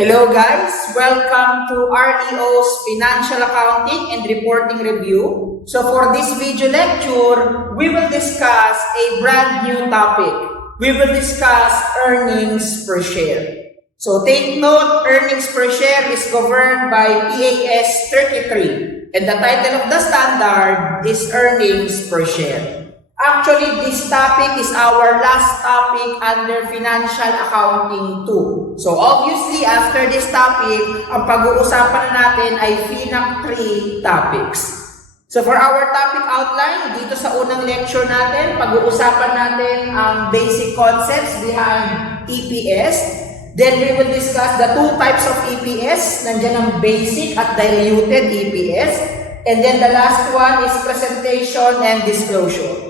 Hello guys! Welcome to REO's Financial Accounting and Reporting Review. So for this video lecture, we will discuss a brand new topic. We will discuss earnings per share. So take note, earnings per share is governed by PAS 33 and the title of the standard is earnings per share. Actually, this topic is our last topic under Financial Accounting 2. So obviously, after this topic, ang pag-uusapan na natin ay FINAC 3 topics. So for our topic outline, dito sa unang lecture natin, pag-uusapan natin ang basic concepts behind EPS. Then we will discuss the two types of EPS. Nandiyan ang basic at diluted EPS. And then the last one is presentation and disclosure.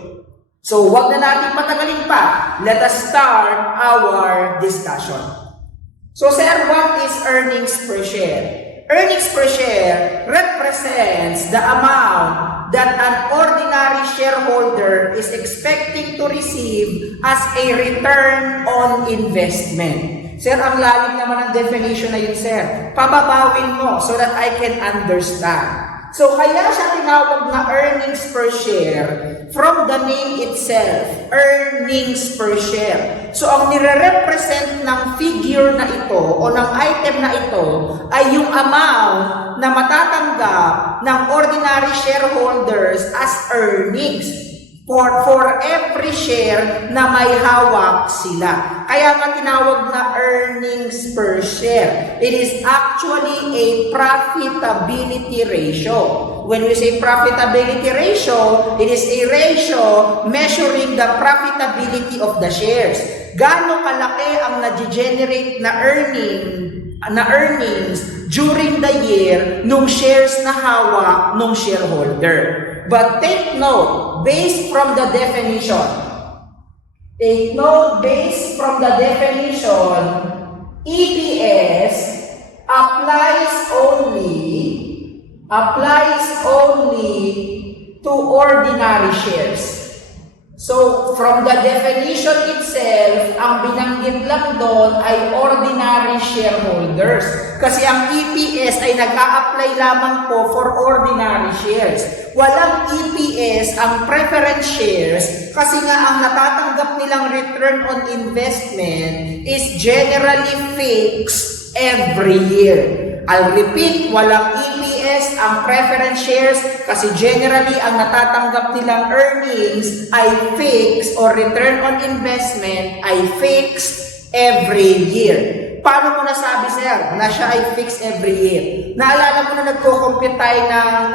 So, wag na natin patagalin pa. Let us start our discussion. So, sir, what is earnings per share? Earnings per share represents the amount that an ordinary shareholder is expecting to receive as a return on investment. Sir, ang lalim naman ang definition na yun, sir. Pababawin mo so that I can understand. So, kaya siya tinawag na earnings per share from the name itself, earnings per share. So, ang nire-represent ng figure na ito o ng item na ito ay yung amount na matatanggap ng ordinary shareholders as earnings for every share na may hawak sila. Kaya nga tinawag na earnings per share. It is actually a profitability ratio. When we say profitability ratio, it is a ratio measuring the profitability of the shares. Gaano kalaki ang na-generate na earnings during the year nung shares na hawak nung shareholder. But take note, based from the definition, EPS applies only to ordinary shares. So, from the definition itself, ang binanggit lang doon ay ordinary shareholders. Kasi ang EPS ay nag-a-apply lamang po for ordinary shares. Walang EPS ang preference shares kasi nga ang natatanggap nilang return on investment is generally fixed every year. I'll repeat, walang EPS ang preference shares kasi generally ang natatanggap nilang earnings ay fixed or return on investment ay fixed every year. Paano mo nasabi, sir, na siya ay fixed every year? Naalala mo na nagko-compute tayo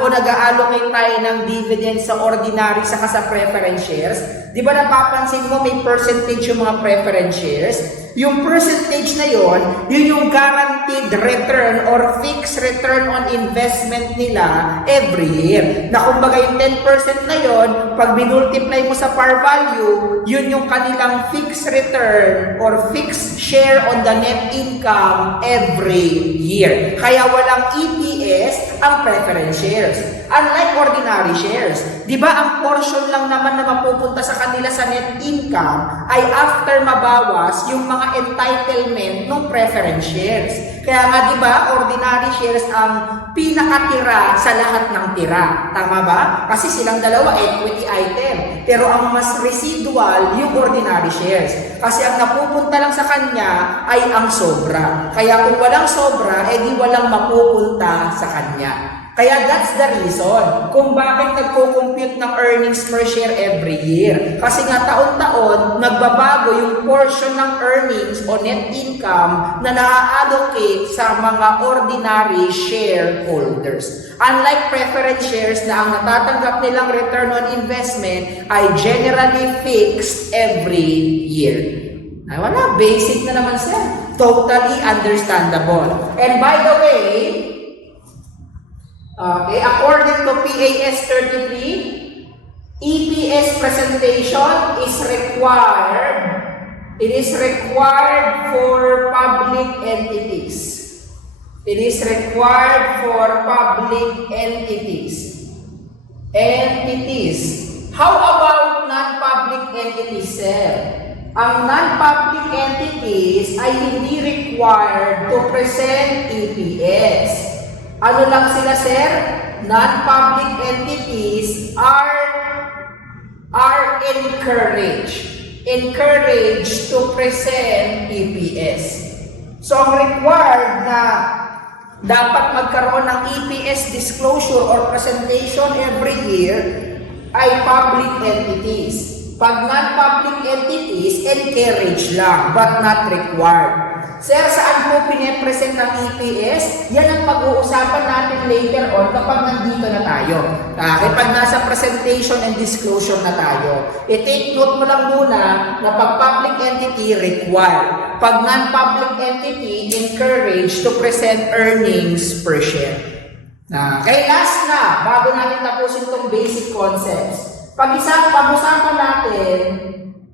o nag-allocate tayo ng dividend sa ordinary saka sa preference shares? Di ba napapansin mo may percentage yung mga preference shares? Yung percentage na yon, yun yung guaranteed return or fixed return on investment nila every year. Na kumbaga yung 10% na yon, pag binultiply mo sa par value, yun yung kanilang fixed return or fixed share on the net income every year. Kaya walang EPS ang preference shares. Unlike ordinary shares, di ba ang portion lang naman na mapupunta sa kanila sa net income ay after mabawas yung mga entitlement ng preference shares. Kaya nga di ba, ordinary shares ang pinakatira sa lahat ng tira. Tama ba? Kasi silang dalawa equity item. Pero ang mas residual yung ordinary shares. Kasi ang napupunta lang sa kanya ay ang sobra. Kaya kung walang sobra, edi walang mapupunta sa kanya. Kaya that's the reason kung bakit nagko-compute ng earnings per share every year. Kasi nga taon-taon, nagbabago yung portion ng earnings o net income na na-allocate sa mga ordinary shareholders. Unlike preference shares na ang natatanggap nilang return on investment ay generally fixed every year. Ay wala, basic na naman sir. Totally understandable. And by the way, okay, according to PAS 33, EPS presentation is required. It is required for public entities. It is required for public entities. How about non-public entities, sir? ang non-public entities ay hindi required to present EPS. Ano lang sila, sir? Non-public entities are encouraged to present EPS. So, ang required na dapat magkaroon ng EPS disclosure or presentation every year ay public entities. Pag non-public entities, encourage lang, but not required. Sir, saan po pinipresent ng EPS? Yan ang pag-uusapan natin later on kapag nandito na tayo. Kapag nasa presentation and disclosure na tayo. I-take note mo lang muna na pag public entity, required. Pag non-public entity, encouraged to present earnings per share. Okay, last na, bago natin tapusin itong basic concepts. Pag-usapan natin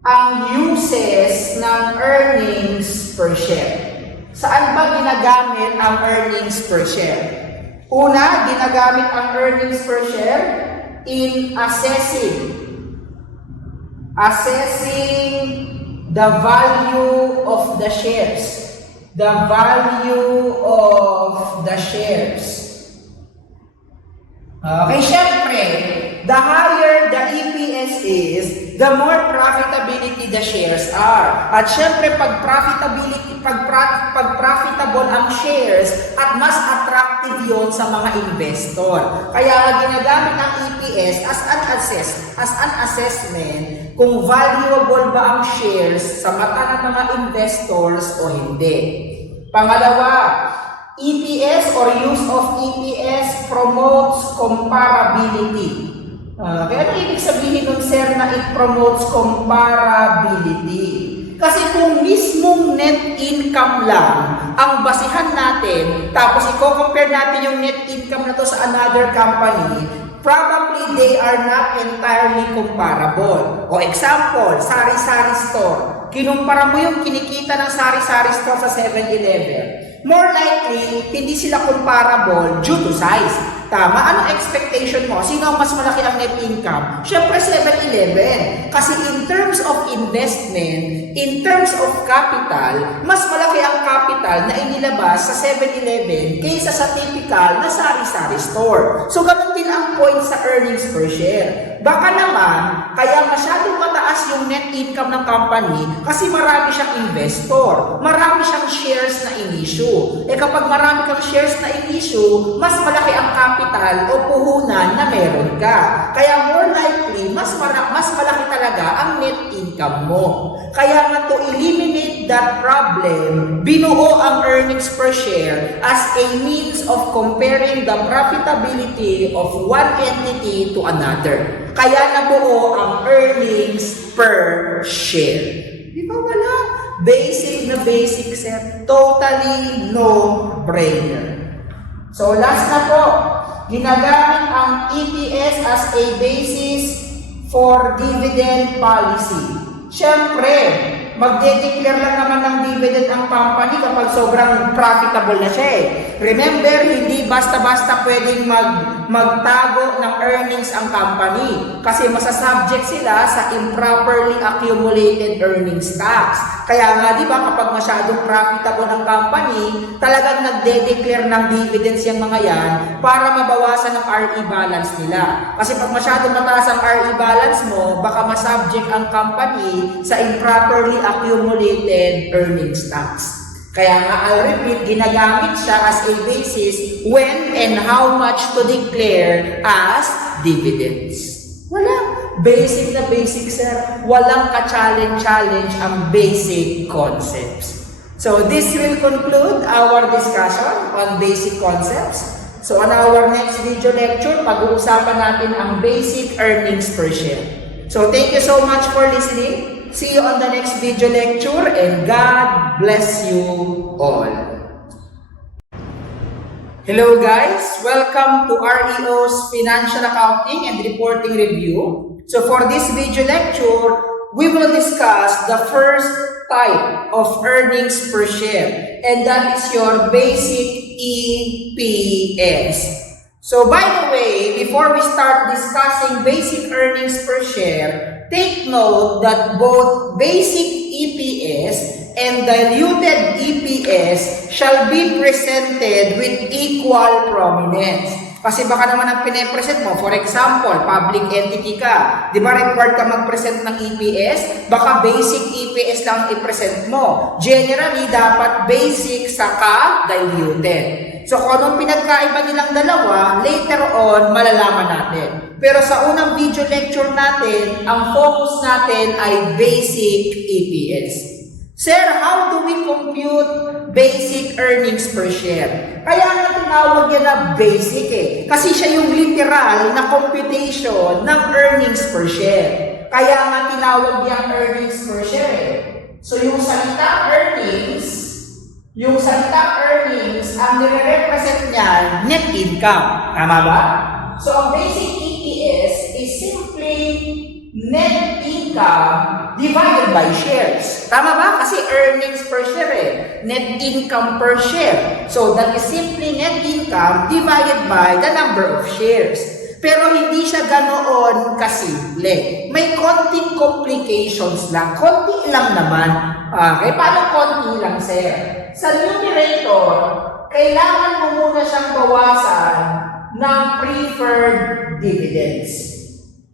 ang uses ng earnings per share. Saan ba ginagamit ang earnings per share? Una, ginagamit ang earnings per share in assessing the value of the shares. The value of the shares. Okay, syempre, the higher the EPS is, the more profitability the shares are. At syempre, pag profitable ang shares, at mas attractive yon sa mga investor. Kaya ginagamit ang EPS as an assessment kung valuable ba ang shares sa mata ng mga investors o hindi. Pangalawa, EPS or use of EPS promotes comparability. Kaya ano ibig sabihin nun, sir, na it promotes comparability? Kasi kung mismong net income lang ang basihan natin, tapos i-compare natin yung net income na to sa another company, probably they are not entirely comparable. O example, sari-sari store. Kinumpara mo yung kinikita ng sari-sari store sa 7-Eleven. More likely, hindi sila comparable due to size. Tama? Anong expectation mo? Sino ang mas malaki ang net income? Siyempre, 7-Eleven. Kasi in terms of investment, in terms of capital, mas malaki ang capital na inilabas sa 7-Eleven kaysa sa typical na sari-sari store. So, ganun din ang point sa earnings per share. Baka naman, kaya masyadong mataas yung net income ng company kasi marami siyang investor. Marami siyang shares na in-issue. Kapag marami kang shares na in-issue, mas malaki ang capital o puhunan na meron ka. Kaya more likely, mas malaki talaga ang net income mo. Kaya nga to eliminate that problem, binuo ang earnings per share as a means of comparing the profitability of one entity to another. Kaya nabuo ang earnings per share. Di ba wala? Basic na basic, sir. Totally no-brainer. So last na po, ginagamit ang EPS as a basis for dividend policy. Siyempre, magde-declare lang naman ng dividend ang company kapag sobrang profitable na siya eh. Remember, hindi basta-basta pwedeng magtago ng earnings ang company kasi masasubject sila sa improperly accumulated earnings tax. Kaya nga, di ba, kapag masyadong profitable ang company, talagang nagde-declare ng dividends yung mga yan para mabawasan ang RE balance nila. Kasi pag masyadong mataas ang RE balance mo, baka masubject ang company sa improperly accumulated earnings tax. Kaya nga, I'll repeat, ginagamit siya as a basis when and how much to declare as dividends. Wala. Basic na basic, sir. Walang ka-challenge ang basic concepts. So, this will conclude our discussion on basic concepts. So, on our next video lecture, pag-uusapan natin ang basic earnings per share. So, thank you so much for listening. See you on the next video lecture and God bless you all. Hello guys, welcome to REO's Financial Accounting and Reporting Review. So for this video lecture, we will discuss the first type of earnings per share, and that is your basic EPS. So by the way, before we start discussing basic earnings per share, take note that both basic EPS and diluted EPS shall be presented with equal prominence. Kasi baka naman ang pine-present mo, for example, public entity ka, di ba required ka mag-present ng EPS? Baka basic EPS lang i-present mo. Generally, dapat basic saka diluted. So kung anong pinagkaiba nilang dalawa, later on, malalaman natin. Pero sa unang video lecture natin, ang focus natin ay basic EPS. Sir, how do we compute basic earnings per share? Kaya nga tinawag yan na basic kasi siya yung literal na computation ng earnings per share. Kaya nga tinawag yung earnings per share So yung salita earnings, ang nire-represent niya, net income. Tama ba? So ang basic EPS is simply net income divided by shares. Tama ba? Kasi earnings per share net income per share. So that is simply net income divided by the number of shares. Pero hindi siya ganoon kasimple. May konting complications lang. Konti lang naman. Okay, paano konti lang, sir? Sa numerator, kailangan mo muna siyang bawasan ng preferred dividends.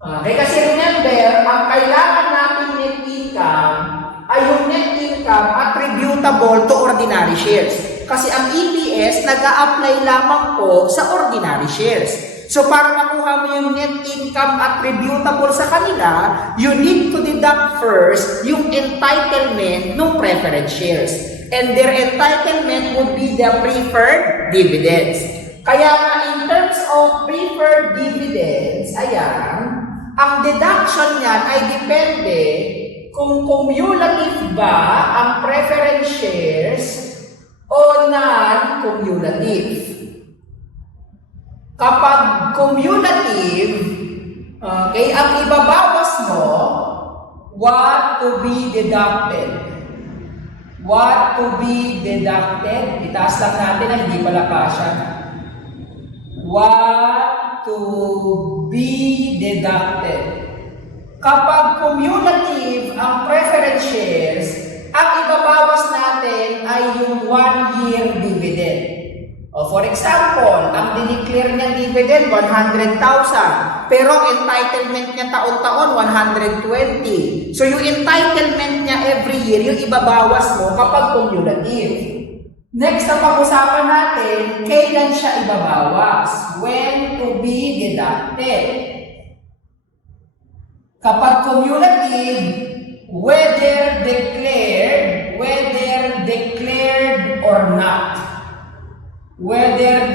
Okay, kasi remember, ang kailangan natin net income ay yung net income attributable to ordinary shares. Kasi ang EPS nag-a-apply lamang po sa ordinary shares. So para makuha mo yung net income attributable sa kanila, you need to deduct first yung entitlement ng preferred shares. And their entitlement would be the preferred dividends. Kaya nga in terms of preferred dividends, ayan, ang deduction niyan ay depende kung cumulative ba ang preference shares o non-cumulative. Kapag cumulative, okay, ang ibabawas mo, what to be deducted. What to be deducted. Itaas lang natin na hindi pala kasya. What to be deducted. Kapag cumulative ang preference shares, ang ibabawas natin ay yung 1-year dividend. O for example, ang dineclare niyang dividend 100,000, pero entitlement niya taon-taon 120. So yung entitlement niya every year, yung ibabawas mo kapag cumulative. Next na pag-usapan natin, kailan siya ibabawas? When to be deducted. Kapag cumulative, whether declared or not. Whether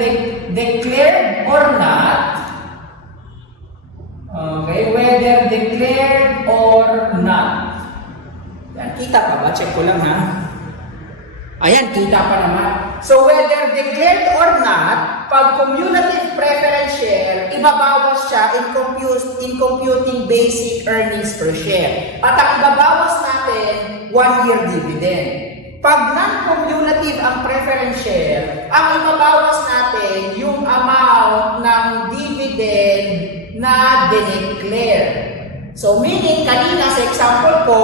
declared or not, okay, whether declared or not. Yan, kita pa ba? Check ko lang ha. Ayan, kita pa naman. So whether declared or not, pag cumulative preference share, ibabawas siya in computing basic earnings per share. At ang ibabawas natin, 1-year dividend. Pag non-cumulative ang preference share, ang ibabawas natin yung amount ng dividend na dineclare. So meaning, kanina sa example ko,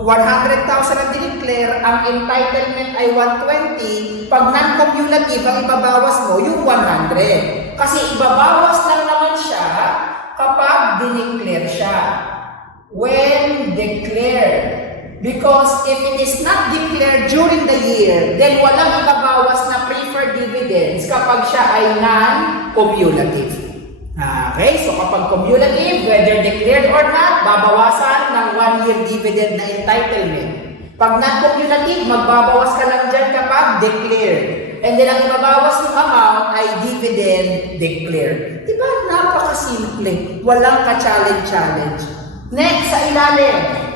100,000 ang dineclare, ang entitlement ay 120, pag non-cumulative, ang ibabawas mo yung 100. Kasi ibabawas lang naman siya kapag dineclare siya. When declared. Because if it is not declared during the year, then walang ibabawas na preferred dividends kapag siya ay non-cumulative. Okay, so kapag cumulative, whether declared or not, babawasan ng 1-year dividend na entitlement. Pag non-cumulative, magbabawas ka lang dyan kapag declared. And then ang ibabawas ng amount ay dividend declared. Diba? Napakasimple. Walang ka-challenge. Next, sa ilalim.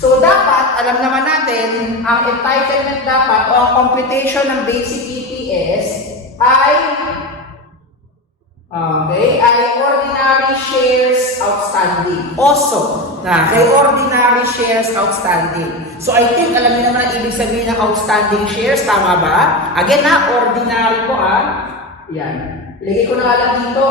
So, dapat, alam naman natin, ang entitlement dapat o ang computation ng basic EPS ay ordinary shares outstanding. Also, ordinary shares outstanding. So, I think, alam niyo naman ang ibig sabihin ng outstanding shares, tama ba? Again ordinary po Yan. Ilagay ko na nga lang dito,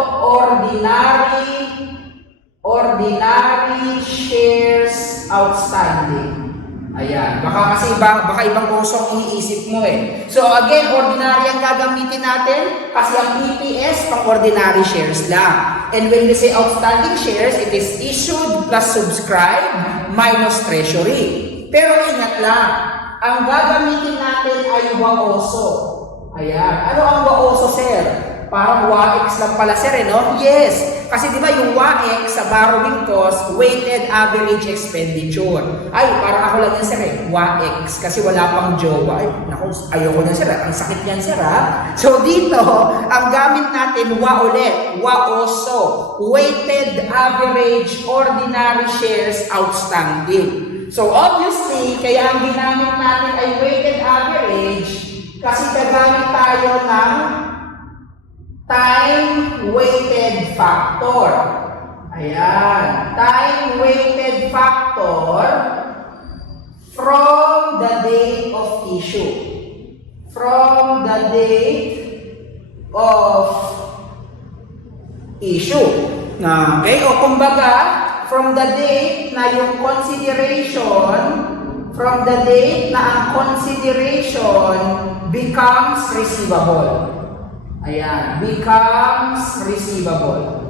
ordinary shares outstanding. Ayan, baka ibang uso ang iniisip mo eh. So again, ordinary ang gagamitin natin kasi ang EPS pang ordinary shares lang. And when we say outstanding shares, it is issued plus subscribed minus treasury. Pero ingat lang, ang gagamitin natin ay WAOSO. Ayan, ano ang WAOSO, sir? Parang WAEX lang pala, sir, eh, no? Yes. Kasi di ba yung WAEX sa borrowing cost, weighted average expenditure. Ay, parang ako lang yan, sir, eh. WAEX. Kasi wala pang jowa. Ay, naku, ayoko na, sir. Ang sakit yan, sir, ha? So, dito, ang gamit natin, WA ulit. WAOSO. Weighted average ordinary shares outstanding. So, obviously, kaya ang ginamit natin ay weighted average kasi gagamit tayo ng time-weighted factor. Ayan. Time-weighted factor from the date of issue. From the date of issue. Okay? O kumbaga, from the date na yung consideration, from the date na ang consideration becomes receivable. Ayan, becomes receivable.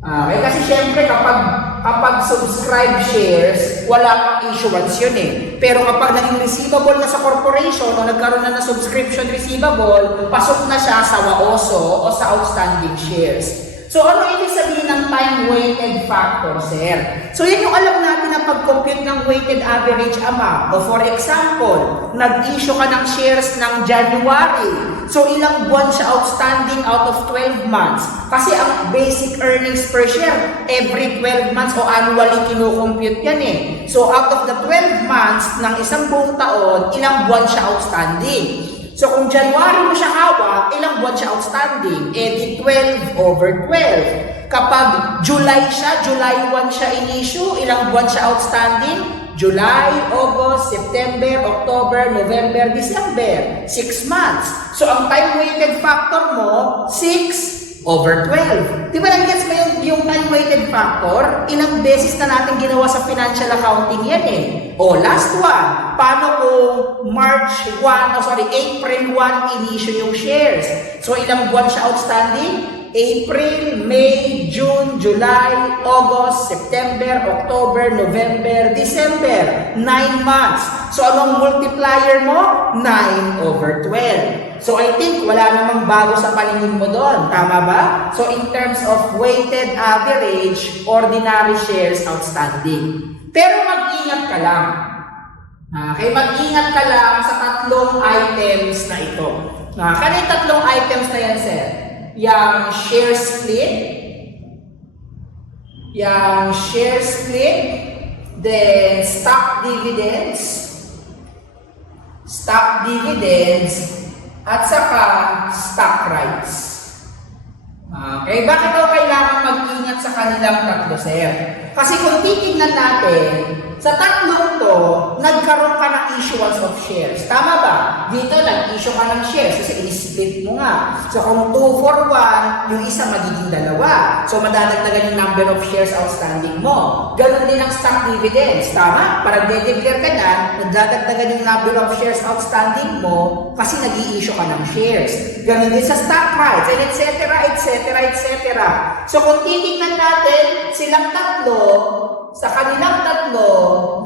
Okay, kasi syempre kapag subscribe shares, wala pang issuance yun eh. Pero kapag naging receivable na sa corporation o nagkaroon na ng subscription receivable, pasok na siya sa WAOSO o sa outstanding shares. So ano ibig sabihin ng time-weighted factor, sir? So yan yung alam natin na pag-compute ng weighted average amount. O for example, nag-issue ka ng shares ng January. So ilang buwan siya outstanding out of 12 months? Kasi ang basic earnings per share, every 12 months o annually kinukompute yan eh. So out of the 12 months ng isang buong taon, ilang buwan siya outstanding? So kung January mo siya hawak, ilang buwan siya outstanding? Eh di 12 over 12. Kapag July siya, July 1 siya in-issue, ilang buwan siya outstanding? July, August, September, October, November, December. 6 months. So ang time-weighted factor mo, 6 over 12. Di ba nag-gets mo yung time-weighted factor? Ilang beses na natin ginawa sa financial accounting yan eh. O, last one. Paano kung April 1 in-issue yung shares? So, ilang buwan siya outstanding? April, May, June, July, August, September, October, November, December. 9 months. So, anong multiplier mo? 9 over 12. So, I think wala namang bago sa paningin mo doon. Tama ba? So, in terms of weighted average, ordinary shares outstanding. Pero mag-ingat ka lang. Okay, mag-ingat ka lang sa tatlong items na ito. Kano yung tatlong items na yan, sir? Yang share split, then stock dividends, at saka stock rights. Okay, bakit daw kailangan mag-ingat sa kanilang tatlo, sir? Kasi kung titignan natin, sa tatlong to, nagkaroon ka ng issuance of shares. Tama ba? Dito, nag-issue ka ng shares kasi in-split mo nga. So, kung 2 for 1, yung isa magiging 2. So, madadagdagan yung number of shares outstanding mo. Ganon din ang stock dividends. Tama? Para de-declare ka na, nadadagdagan yung number of shares outstanding mo kasi nag-i-issue ka ng shares. Ganon din sa stock rights, and etc., etc., etc. So, kung titignan natin, silang tatlo, sa kanilang tatlo,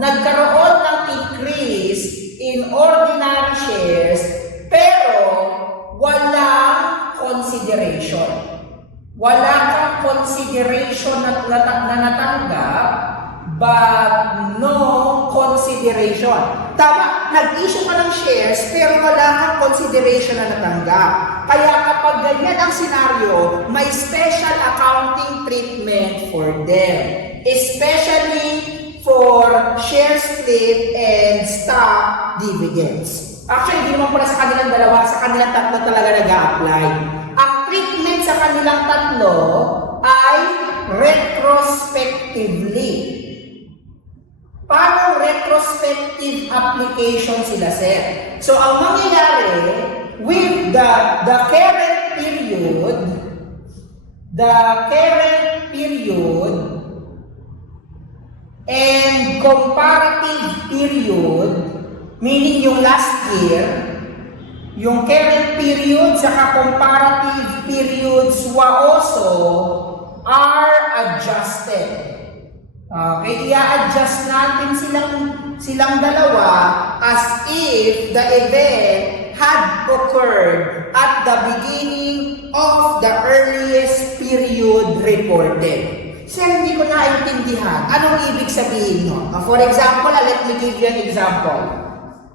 nagkaroon ng increase in ordinary shares, pero walang consideration. Wala kang consideration na natanggap, but no consideration. Tama, nag-issue ka ng shares, pero wala kang consideration na natanggap. Kaya kapag ganyan ang senaryo, may special accounting treatment for them. Especially for share split and stock dividends. Actually, hindi naman pala sa kanilang dalawa, sa kanilang tatlo talaga nag-a-apply. Ang treatment sa kanilang tatlo ay retrospectively. Paano retrospective application sila, sir? So, ang mangyayari, with the current period, the current period and comparative period, meaning yung last year, yung current period saka comparative periods also are adjusted. Okay, i-adjust natin silang dalawa as if the event had occurred at the beginning of the earliest period reported. Sir, hindi ko naintindihan. Anong ibig sabihin nun? For example, let me give you an example.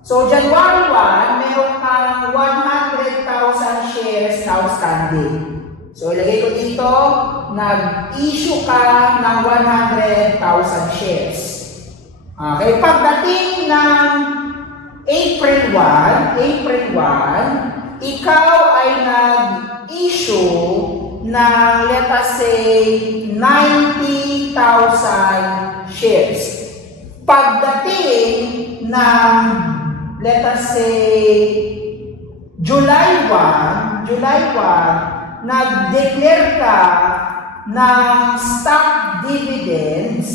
So, January 1, meron kang 100,000 shares na outstanding. So, ilagay ko dito, nag-issue ka ng 100,000 shares. Okay, pagdating ng April 1, ikaw ay nag-issue ng, let us say, 90,000 shares. Pagdating ng, let us say, July 1, nag-declare ka ng stock dividends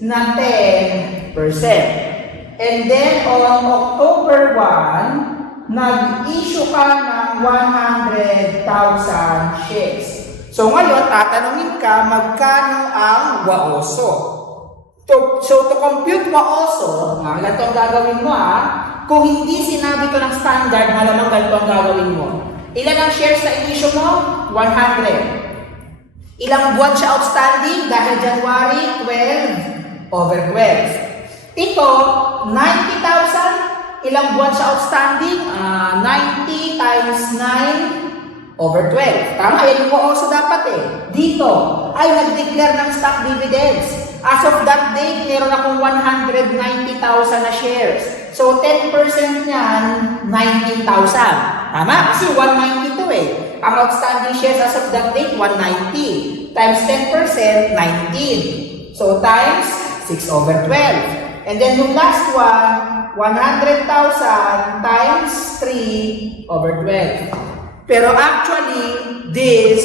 na 10%. And then on October 1, nag-issue ka ng 100,000 shares. So ngayon, tatanungin ka magkano ang WAOSO. So to compute WAOSO, ganito ang gagawin mo kung hindi sinabi ko ng standard, malamang ganito ang gagawin mo. Ilan ang shares na in-issue mo? 100. Ilang buwan siya outstanding? Dahil January, 12 over 12. Ito, 90,000. Ilang buwan siya outstanding? 90 times 9 over 12. Tama, yan mo also dapat Dito, ay nag-declare ng stock dividends. As of that date, meron akong 190,000 na shares. So, 10% niyan, 19,000. Tama? Kasi 192 Ang outstanding shares as of that date, 190. Times 10%, 19. So, times 6 over 12. And then yung last one, 100,000 times 3 over 12. Pero actually, this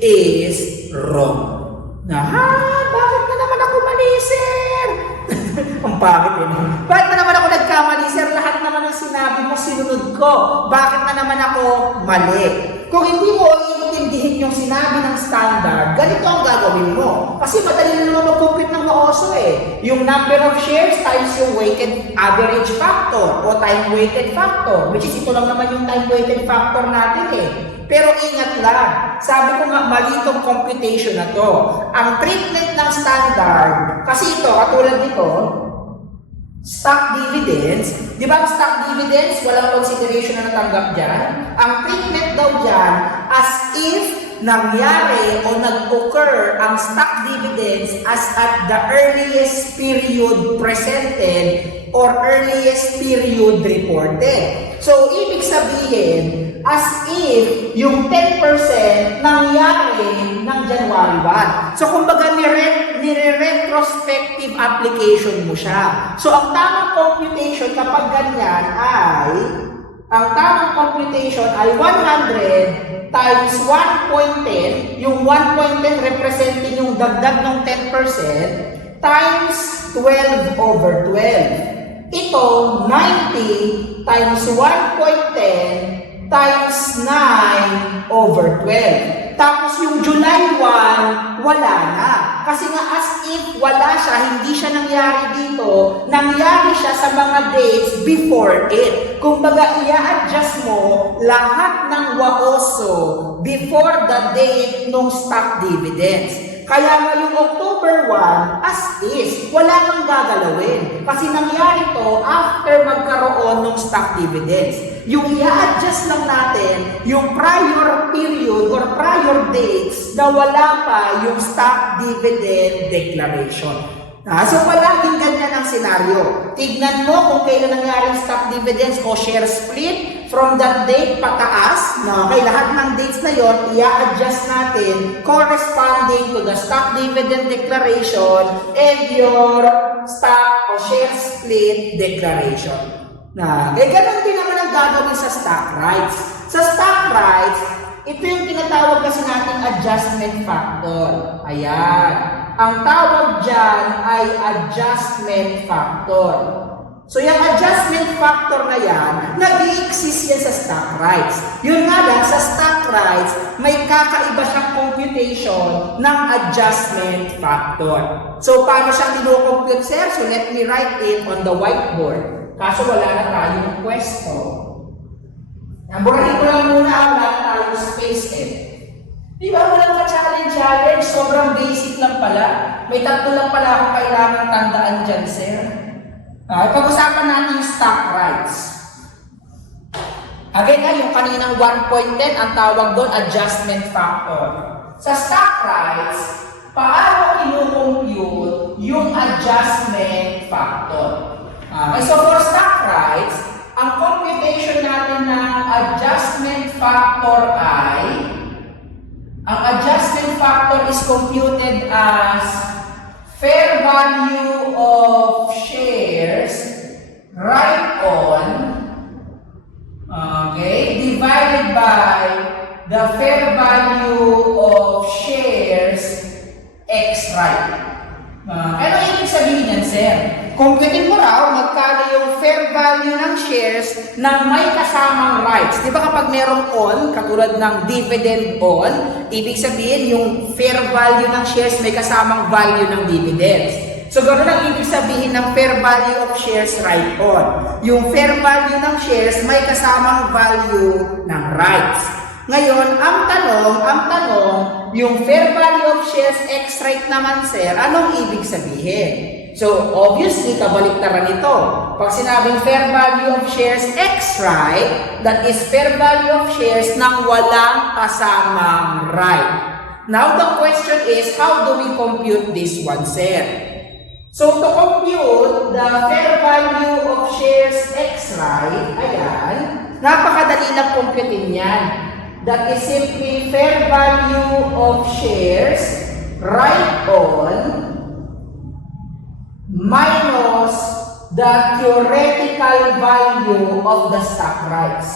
is wrong. Bakit na naman ako mali, sir? Ang pangit Bakit na naman ako nagkamali, sir? Lahat naman ng sinabi mo, sinunod ko. Bakit na naman ako mali? Kung hindi mo iintindihin yung sinabi ng standard, ganito ang gagawin mo. Kasi madali na naman mag-compute ng WAOSO Yung number of shares times yung weighted average factor o time-weighted factor, which is ito lang naman yung time-weighted factor natin Pero ingat lang, sabi ko nga mali itong computation na to. Ang treatment ng standard, kasi ito, katulad nito, stock dividends, di ba ang stock dividends, walang consideration na natanggap dyan? Ang treatment daw dyan, as if nangyari o nag-occur ang stock dividends as at the earliest period presented or earliest period reported. So, ibig sabihin, as if yung 10% nangyari ng January 1. So, kumbaga, nire-retrospective application mo siya. So, ang tamang computation kapag ganyan ay, 100 times 1.10, yung 1.10 representing yung dagdag ng 10%, times 12 over 12. Ito, 90 times 1.10 times 9 over 12. Tapos yung July 1, wala na. Kasi nga as if wala siya, hindi siya nangyari dito, nangyari siya sa mga dates before it. Kumbaga, i-adjust mo lahat ng WAOSO before the date ng stock dividends. Kaya nga yung October 1, as is, wala kang gagalawin. Kasi nangyari to after magkaroon ng stock dividends. Yung i-adjust lang natin, yung prior period or prior dates na wala pa yung stock dividend declaration. So, palaging ganyan ang senaryo. Tignan mo kung kailan nangyari yung stock dividends o share split from that date pataas. Okay, lahat ng dates na yon i-adjust natin corresponding to the stock dividend declaration and your stock o share split declaration. Ganun din naman ang gagawin sa stock rights. Sa stock rights, ito yung tinatawag kasi nating adjustment factor. Ayan. Ang tawag dyan ay adjustment factor. So, yung adjustment factor na yan, nag-i-exist yan sa stock rights. Yun nga lang, sa stock rights, may kakaiba siyang computation ng adjustment factor. So, paano siyang dino-compute, sir? So, let me write it on the whiteboard. Kaso wala na tayong pwesto. Burahin ko lang muna, wala na tayong space eh. Di ba, walang ka-challenge? Sobrang basic lang pala. May tatlo lang pala akong kailangan tandaan dyan, sir. Pag-usapan natin yung stock rights. Again, yung kaninang 1.10, ang tawag doon, adjustment factor. Sa stock rights, paano ino-compute yung adjustment factor? Okay, so for stock rights, ang computation natin ng adjustment factor ay, ang adjustment factor is computed as fair value of shares right on, okay, divided by the fair value of shares x right. Ano ibig sabihin yan, sir? Computin mo raw magkano yung fair value ng shares na may kasamang rights. Di ba kapag merong on, katulad ng dividend on, ibig sabihin yung fair value ng shares may kasamang value ng dividends. So, ganoon ang ibig sabihin ng fair value of shares right on. Yung fair value ng shares may kasamang value ng rights. Ngayon, ang tanong, yung fair value of shares x right naman, sir, anong ibig sabihin? So, obviously, kabaliktaran ito. Pag sinabing fair value of shares x right, that is fair value of shares nang walang kasamang right. Now, the question is, how do we compute this one, sir? So, to compute the fair value of shares x right, ayan, napakadali lang computein yan. That is simply fair value of shares right on minus the theoretical value of the stock rights.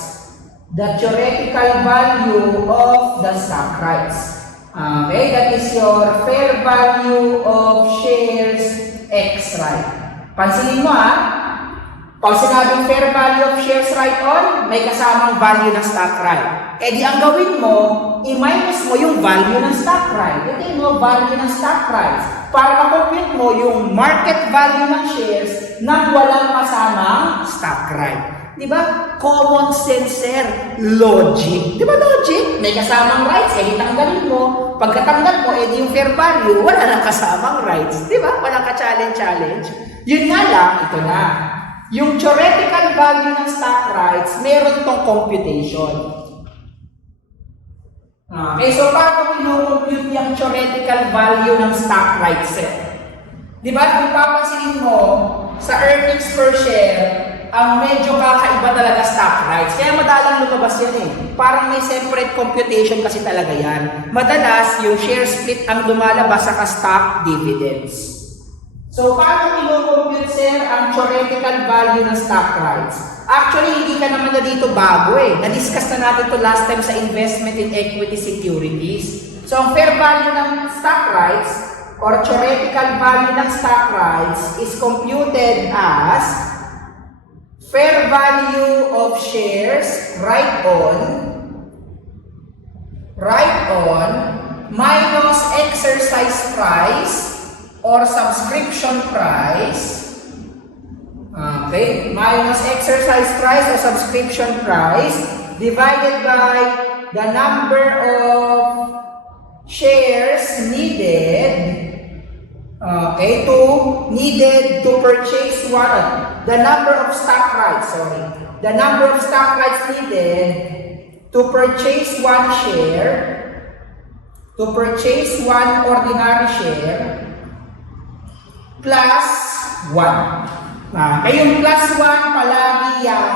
The theoretical value of the stock rights. Okay, that is your fair value of shares x right. Pansinin mo pag sinabing fair value of shares right on, may kasamang value ng stock right. Eh di ang gawin mo, i-minus mo yung value ng stock right. Ito yung value ng stock rights. Para ma-compute mo yung market value ng shares nang walang kasamang stock right. Di ba? Common sense, sir. Logic. Di ba logic? May kasamang rights, eh ditanggalin mo. Pagkatanggal mo, eh di yung fair value, wala nang kasamang rights. Di ba? Walang ka-challenge. Yun nga lang, ito na. Yung theoretical value ng stock rights, meron tong computation. Okay, so paano ino-compute yung theoretical value ng stock rights, sir? Di ba, kung papansinin mo, sa earnings per share, ang medyo kakaiba talaga stock rights. Kaya madalang lumabas yan Parang may separate computation kasi talaga yan. Madalas, yung share split ang lumalabas sa stock dividends. So, paano ino-compute, sir, ang theoretical value ng stock rights? Actually, hindi ka naman na dito bago Na-discuss na natin to last time sa investment in equity securities. So, ang fair value ng stock rights or theoretical value ng stock rights is computed as fair value of shares right on minus exercise price or subscription price, okay, minus exercise price or subscription price divided by the number of shares needed, okay, needed to purchase the number of stock rights, the number of stock rights needed to purchase one ordinary share plus 1. Kaya yung plus 1 palagi yung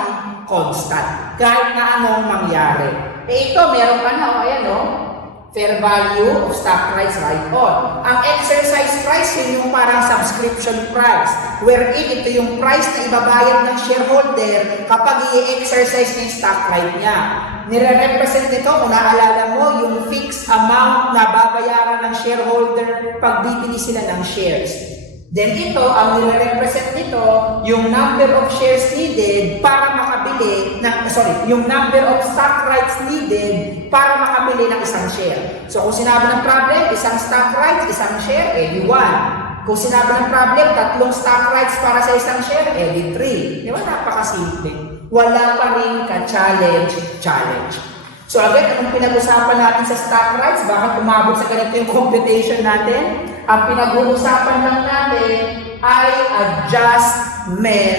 constant. Kahit na anong mangyari. Eh ito, meron ka na, ayan fair value of stock rights right on. Ang exercise price, yun yung parang subscription price. Wherein ito yung price na ibabayad ng shareholder kapag i-exercise ng stock right niya. Nire-represent nito, kung naalala mo, yung fixed amount na babayaran ng shareholder pag bibili sila ng shares. Then ito, ang nire-represent nito, yung number of shares needed para makabili yung number of stock rights needed para makabili ng isang share. So kung sinabi ng problem, isang stock rights, isang share, edi 1. Kung sinabi ng problem, 3 stock rights para sa isang share, edi 3. Di ba? Napakasimple. Wala pa rin ka-challenge. So again, anong pinag-usapan natin sa stock rights? Bakit umabot sa ganito yung computation natin? Ang pinag-uusapan lang natin ay adjustment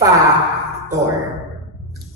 factor.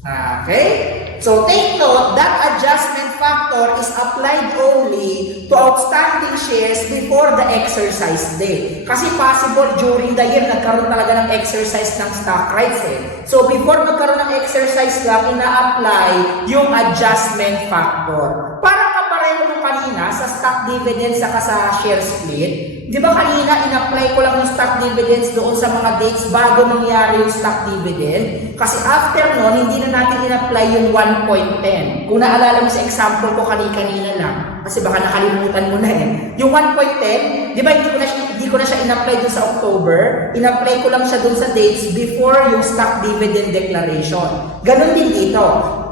Okay? So take note that adjustment factor is applied only to outstanding shares before the exercise date. Kasi possible during the year nagkaroon talaga ng exercise ng stock rights eh. So before magkaroon ng exercise lang, ina-apply yung adjustment factor. Parang kapareho mo kanina sa stock dividends saka sa share split. Di ba kanina in-apply ko lang yung stock dividends doon sa mga dates bago mangyari yung stock dividend? Kasi after nun, hindi na natin in-apply yung 1.10. Kung naalala mo sa example ko kanina lang, kasi baka nakalimutan mo na eh. Yung 1.10, di ba hindi ko na siya in-apply doon sa October? In-apply ko lang siya doon sa dates before yung stock dividend declaration. Ganon din dito.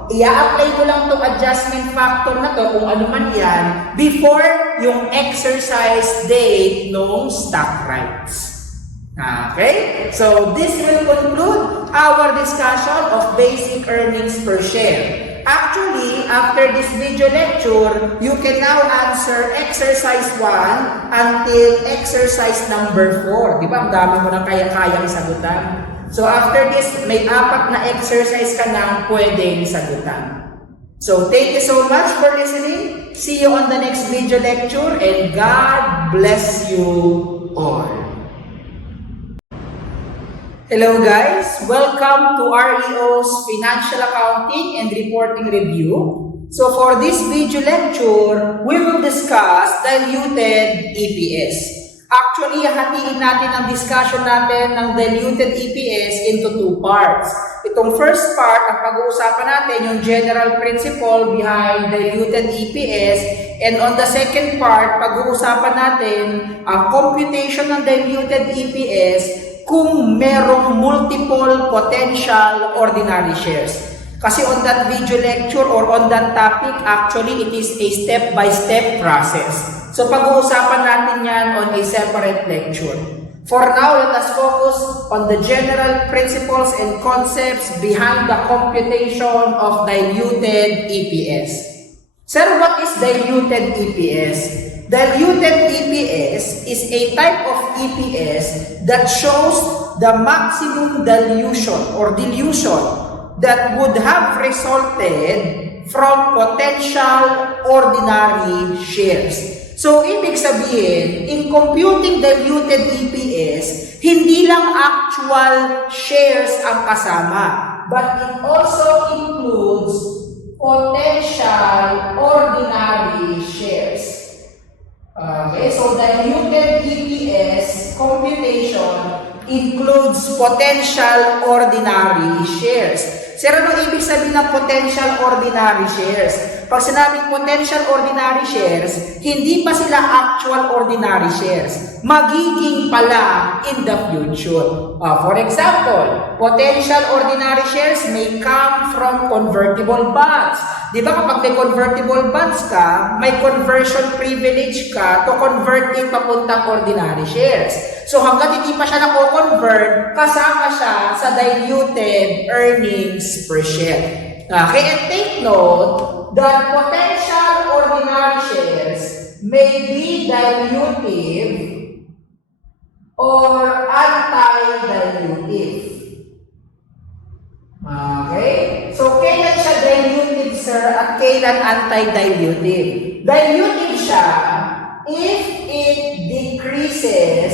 I-apply ko lang itong adjustment factor na to, kung ano man yan, before yung exercise date ng stock rights. Okay? So, this will conclude our discussion of basic earnings per share. Actually, after this video lecture, you can now answer exercise 1 until exercise number 4. Di ba? Ang dami mo nang kaya-kayang sagutan. So after this, may 4 na exercise ka nang pwedeng sagutan. So thank you so much for listening. See you on the next video lecture and God bless you all. Hello guys! Welcome to REO's Financial Accounting and Reporting Review. So for this video lecture, we will discuss diluted EPS. Actually, hatiin natin ang discussion natin ng diluted EPS into 2 parts. Itong first part, ang pag-uusapan natin yung general principle behind diluted EPS, and on the second part, pag-uusapan natin ang computation ng diluted EPS kung merong multiple potential ordinary shares. Kasi on that video lecture or on that topic, actually it is a step-by-step process. So pag-uusapan natin yan on a separate lecture. For now, let us focus on the general principles and concepts behind the computation of diluted EPS. Sir, what is diluted EPS? Diluted EPS is a type of EPS that shows the maximum dilution or dilution that would have resulted from potential ordinary shares. So, ibig sabihin, in computing diluted EPS, hindi lang actual shares ang kasama, but it also includes potential ordinary shares. Okay, so diluted EPS computation includes potential ordinary shares. Sir, ano ibig sabihin ng potential ordinary shares? Pag sinabing potential ordinary shares, hindi pa sila actual ordinary shares. Magiging pala in the future. For example, potential ordinary shares may come from convertible bonds. Di ba kapag may convertible bonds ka, may conversion privilege ka to convert in papuntang ordinary shares. So hanggat hindi pa siya na-convert, kasama siya sa diluted earnings per share. Okay, and take note that potential ordinary shares may be dilutive or anti-dilutive. Okay? So, kailan siya dilutive, sir, at kailan anti-dilutive? Dilutive siya if it decreases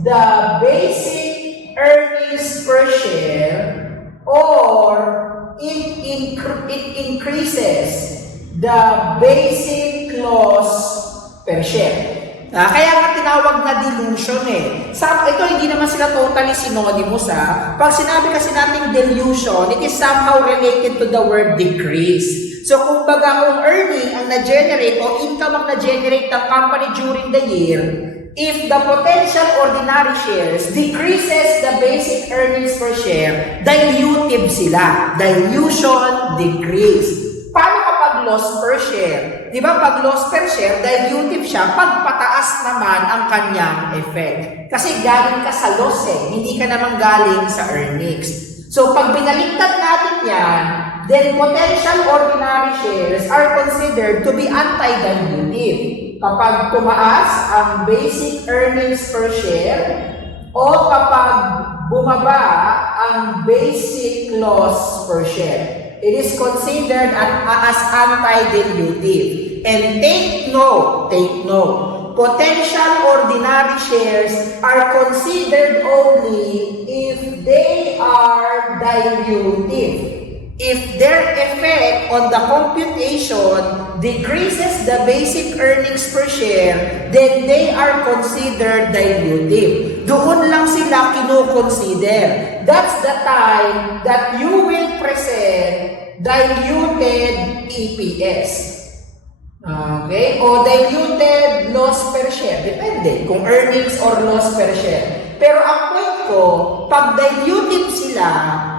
the basic earnings per share or it increases the basic loss per share. Kaya nga tinawag na dilution eh. Ito hindi naman sila totally synonymous ha. Pag sinabi kasi natin dilution, it is somehow related to the word decrease. So kumbaga kung earning ang na-generate o income ang na-generate ng company during the year, if the potential ordinary shares decreases the basic earnings per share, dilutive sila. Dilution, decrease. Paano kapag loss per share? Di ba pag loss per share, dilutive siya, pag pataas naman ang kanyang effect. Kasi galing ka sa loss hindi ka naman galing sa earnings. So pag binaliktad natin yan, then potential ordinary shares are considered to be anti-dilutive. Kapag tumaas ang basic earnings per share o kapag bumaba ang basic loss per share. It is considered as anti-dilutive. And take note, potential ordinary shares are considered only if they are dilutive. If their effect on the computation decreases the basic earnings per share, then they are considered dilutive. Doon lang sila kino-consider. That's the time that you will present diluted EPS. Okay? O diluted loss per share. Depende kung earnings or loss per share. Pero ang point ko, pag diluted sila,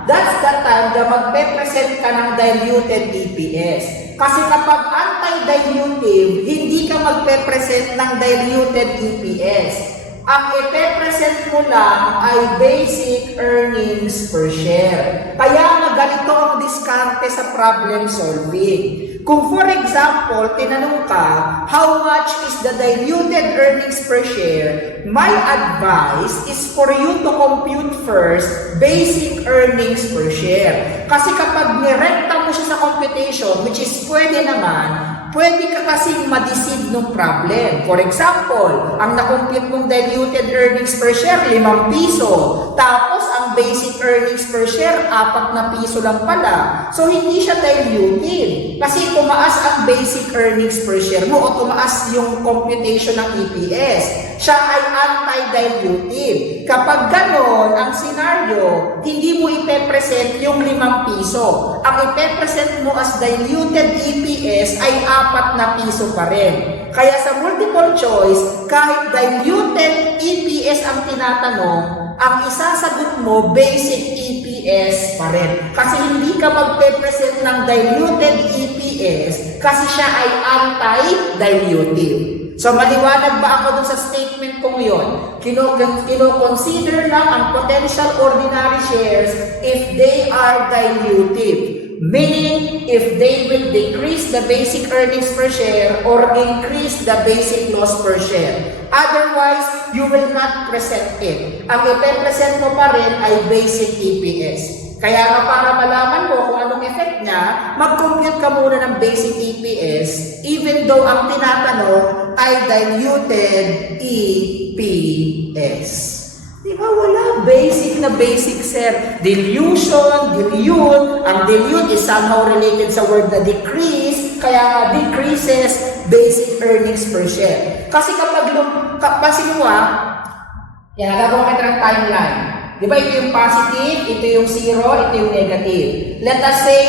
that's the time na magpe-present ka ng diluted EPS. Kasi kapag anti-dilutive, hindi ka magpe-present ng diluted EPS. Ang ipe-present mo lang ay basic earnings per share. Kaya nga ganito ang diskarte sa problem solving. Kung for example, tinanong ka, how much is the diluted earnings per share? My advice is for you to compute first basic earnings per share. Kasi kapag nirekta mo siya sa computation, which is pwede naman, pwede ka kasing ma-deceive ng problem. For example, ang na-compute mong diluted earnings per share, 5 piso. Tapos, ang basic earnings per share, 4 na piso lang pala. So, hindi siya diluted. Kasi tumaas ang basic earnings per share mo o tumaas yung computation ng EPS. Siya ay anti-dilutive. Kapag ganon ang scenario, hindi mo ipe-present yung 5 piso. Ang ipe-present mo as diluted EPS ay 4 na piso pa rin. Kaya sa multiple choice, kahit diluted EPS ang tinatanong, ang isasagot mo basic EPS pa rin. Kasi hindi ka magpe-present ng diluted EPS kasi siya ay anti-dilutive. So maliwanag ba ako dun sa statement kong yun? Kino-consider lang ang potential ordinary shares if they are dilutive. Meaning, if they will decrease the basic earnings per share or increase the basic loss per share. Otherwise, you will not present it. Ang ipe-present mo pa rin ay basic EPS. Kaya nga para malaman mo kung anong effect niya, mag-compute ka muna ng basic EPS even though ang tinatanong ay diluted EPS. Diba wala? Basic na basic, sir. Dilution, dilute. Ang dilute is somehow related sa word na decrease, kaya decreases basic earnings per share. Kasi kapag pasin mo yan, nagagawa kita ng timeline. Diba ito yung positive, ito yung 0, ito yung negative. Let us say,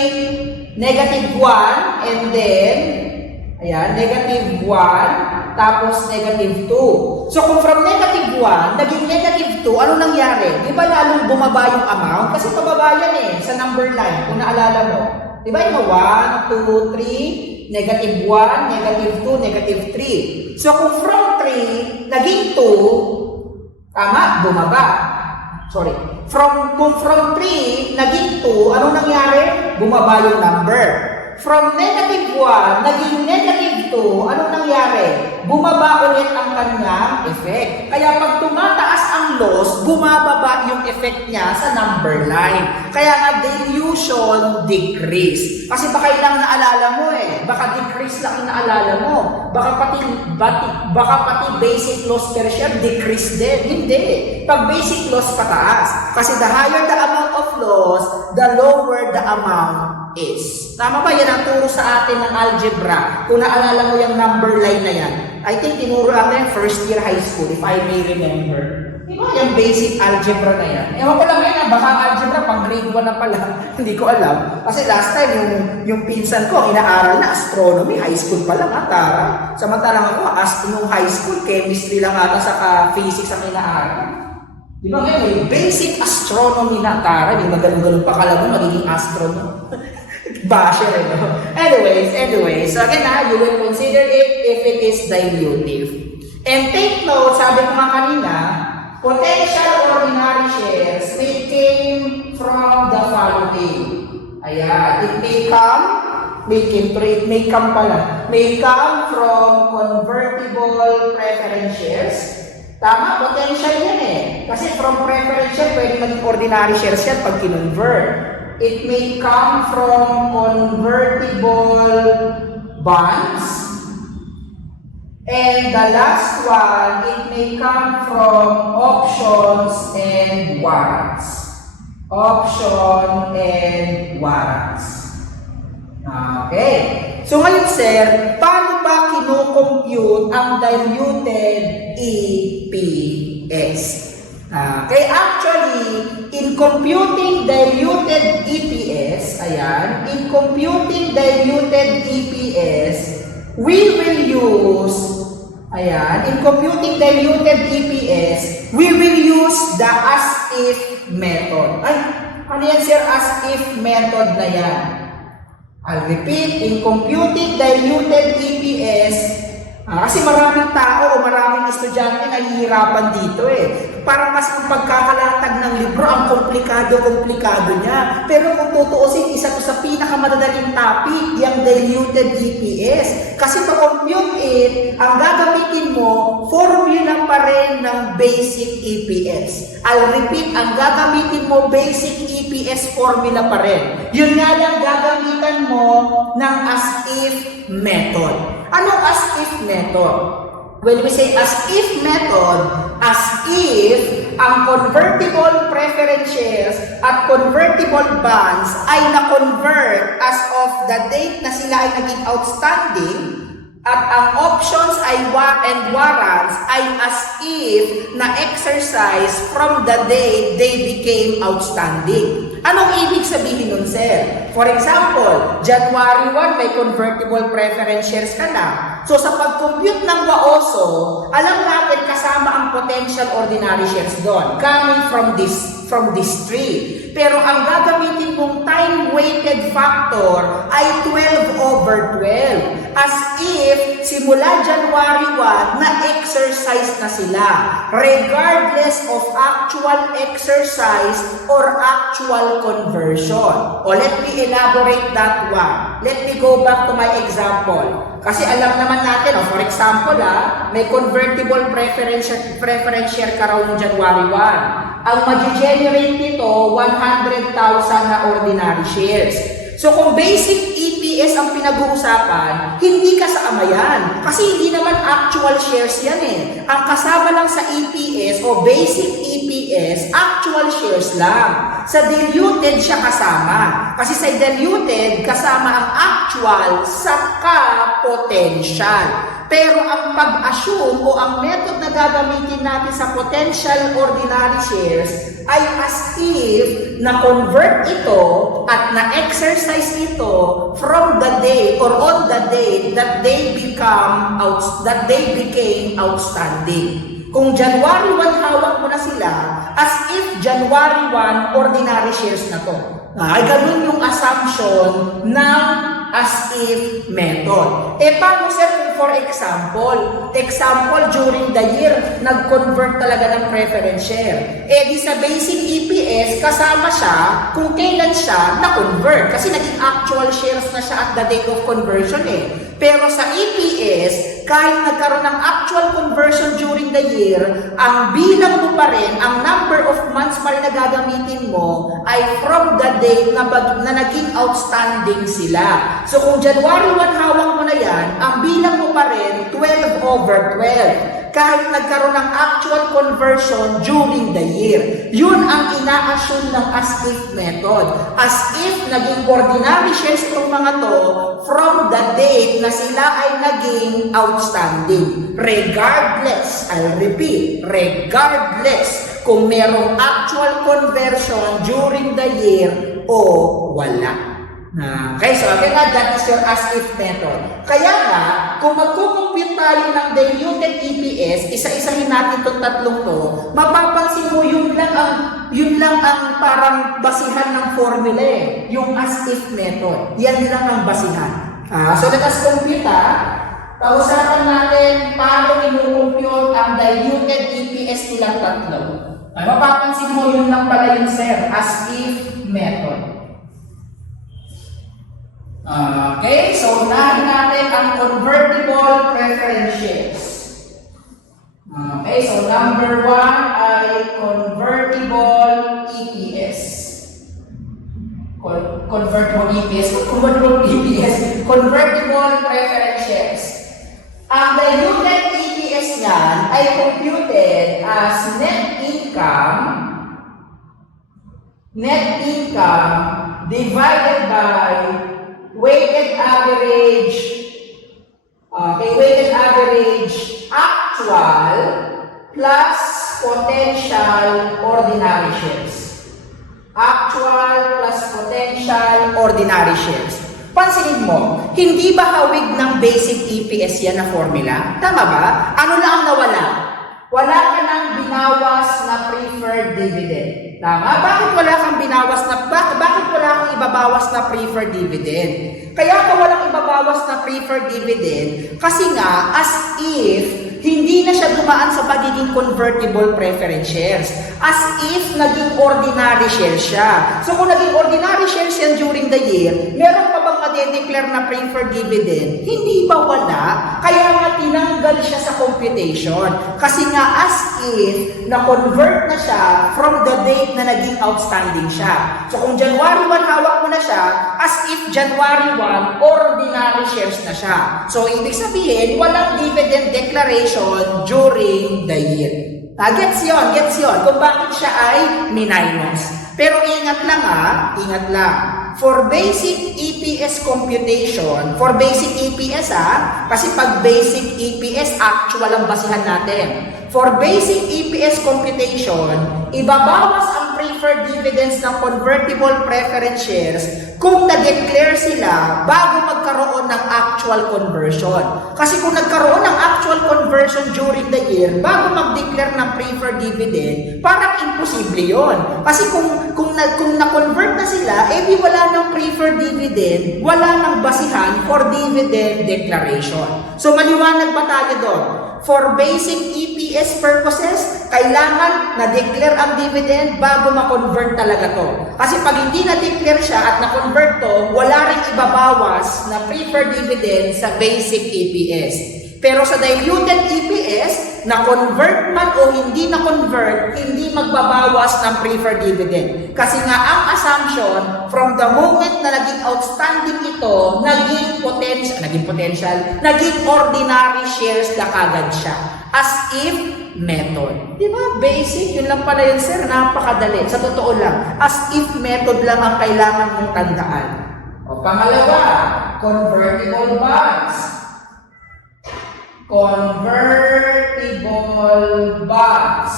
negative 1, and then, ayan, negative 1, tapos negative 2. So kung from negative 1, naging negative 2, ano nangyari? Di ba lalong bumaba yung amount? Kasi pababa yan sa number line, kung naalala mo. Di ba yung 1, 2, 3, negative 1, negative 2, negative 3. So kung from 3, naging 2, tama, bumaba. Sorry. Kung from 3, naging 2, ano nangyari? Bumaba yung number. From negative 1, naging negative 2, ano nangyari? Bumaba ulit ang kanyang effect. Kaya pag tumataas ang loss, bumababa yung effect niya sa number line. Kaya nga dilution, decrease. Kasi baka ilang naalala mo baka decrease lang yung naalala mo. Baka pati basic loss per share, decrease din. Hindi. Pag basic loss pataas. Kasi the higher the amount of loss, the lower the amount is. Tama ba? Yan ang turo sa atin ng algebra. Kung naalala mo yung number line na yan. I think tinuro natin first year high school, if I may remember. Di ba yung basic algebra na yan? Ewan ko lang ngayon, baka algebra pang grade 1 na pala. Hindi ko alam. Kasi last time, yung pinsan ko, inaaral na astronomy, high school pa lang, Tara. Samantalang ako, nung high school, chemistry lang ata sa physics ang inaaral. Di ba ngayon, yung basic astronomy na, Tara, di magaling-galing pa kala mo, magiging astronaut. Basher, no? Anyways, so again you will consider it if it is dilutive. And take note, sabi ko nga kanina, potential ordinary shares may came from the following. Ayan, it may come from convertible preference shares. Tama, potential yan eh. Kasi from preference share, pwede maging ordinary shares yan pag kinonvert. It may come from convertible bonds. And the last one, it may come from options and warrants. Option and warrants. Okay. So ngayon, sir, paano ba kino-compute ang diluted EPS? Okay, actually, in computing diluted EPS, in computing diluted EPS, we will use, in computing diluted EPS, we will use the as-if method. Ano yan, sir? As-if method na yan. I'll repeat, in computing diluted EPS, kasi maraming tao o maraming estudyante nahihirapan dito eh. Parang mas ang pagkakalatag ng libro, ang komplikado niya. Pero kung tutuusin, isa to sa pinakamadadaling topic, yung diluted EPS. Kasi to compute it, ang gagamitin mo, formula pa rin ng basic EPS. I'll repeat, ang gagamitin mo, basic EPS formula pa rin. Yun nga lang gagamitan mo ng as-if method. Anong as-if method? When we say as-if method, as if ang convertible preference shares at convertible bonds ay na-convert as of the date na sila ay naging outstanding, at ang options and warrants ay as if na-exercise from the date they became outstanding. Anong ibig sabihin nun, sir? For example, January 1, may convertible preference shares ka na. So sa pag-compute ng WAOSO, alam natin kasama ang potential ordinary shares doon, coming from this tree. Pero ang gagamitin mong time-weighted factor ay 12/12. As if simula January 1, na-exercise na sila, regardless of actual exercise or actual conversion. O let me elaborate that one. Let me go back to my example. Kasi alam naman natin, for example, may convertible preference share ka raw noong January 1. Ang mag-generate nito, 100,000 na ordinary shares. So kung basic EPS ang pinag-uusapan, hindi kasama yan. Kasi hindi naman actual shares yan eh. Ang kasama lang sa EPS o basic EPS, actual shares lang. Sa diluted siya kasama. Kasi sa diluted, kasama ang actual sa potential. Pero ang pag-assume o ang method na gagamitin natin sa potential ordinary shares ay as if na-convert ito at na-exercise ito from the day or on the day that they became outstanding. Kung January 1 hawak mo na sila, as if January 1 ordinary shares na to. Ay ganun yung assumption ng as-if method. Paano sir kung for example, during the year, nag-convert talaga ng preference share. Di sa basic EPS, kasama siya kung kailan siya na-convert. Kasi naging actual shares na siya at the date of conversion eh. Pero sa EPS, kahit nagkaroon ng actual conversion during the year, ang bilang mo pa rin, ang number of months pa rin na gagamitin mo ay from the date na naging outstanding sila. So kung January 1 hawak mo na yan, ang bilang mo pa rin 12/12. kahit nagkaroon ng actual conversion during the year. Yun ang ina-assume ng as-if method. As if naging ordinary shares itong mga to from the date na sila ay naging outstanding. Regardless, I'll repeat, regardless kung merong actual conversion during the year o wala. Okay, so again that is your as-if method. Kaya nga, kung magkukumpute tayo ng diluted EPS, isa-isahin natin itong tatlong to, mapapansin mo yun lang ang parang basihan ng formula yung as-if method. Yan lang ang basihan. So let us compute Pausapan natin paano inucompute ang diluted EPS nilang tatlo. Mapapansin mo yun lang pala yung sir, as-if method. Okay, so unahin natin ang convertible preference shares. Okay, so number 1 ay convertible EPS. Convertible preference shares. Ang diluted EPS niyan ay computed as net income divided by weighted average actual plus potential ordinary shares. Actual plus potential ordinary shares. Pansinin mo, hindi ba hawig ng basic EPS yan na formula? Tama ba? Ano lang ang nawala? Wala ka nang binawas na preferred dividend. Tama? Bakit wala kang bakit wala kang ibabawas na preferred dividend? Kaya ka walang ibabawas na preferred dividend kasi nga as if hindi na siya dumaan sa pagiging convertible preference shares. As if naging ordinary shares siya. So kung naging ordinary shares yan during the year, meron pa bang ma-declare na preferred dividend? Hindi ba wala? Kaya nga tinanggal siya sa computation. Kasi nga as if na-convert na siya from the date na naging outstanding siya. So kung January 1 hawak mo na siya, as if January 1 ordinary shares na siya. So ibig sabihin, walang dividend declaration during the year. Gets yun. Kung bakit siya ay minus. Pero ingat lang. For basic EPS computation, for basic EPS kasi pag basic EPS, actual ang basihan natin. For basic EPS computation, ibabawas ang preferred dividends ng convertible preference shares kung na-declare sila bago magkaroon ng actual conversion. Kasi kung nagkaroon ng actual conversion during the year, bago mag-declare ng preferred dividend, parang imposible yon. Kasi kung na-convert na sila, di wala ng preferred dividend, wala ng basihan for dividend declaration. So maliwanag ba tayo doon? For basic EPS purposes, kailangan na-declare ang dividend bago ma-convert talaga to. Kasi pag hindi na-declare siya at na-convert to, wala rin ibabawas na preferred dividend sa basic EPS. Pero sa diluted EPS, na-convert man o hindi na-convert, hindi magbabawas ng preferred dividend. Kasi nga ang assumption, from the moment na naging outstanding ito, naging ordinary shares na kagad siya. As if method. Di ba? Basic, yun lang pala yun, sir. Napakadali. Sa totoo lang, as if method lang ang kailangan mong tandaan. O pangalawa, convertible bonds. Convertible bonds.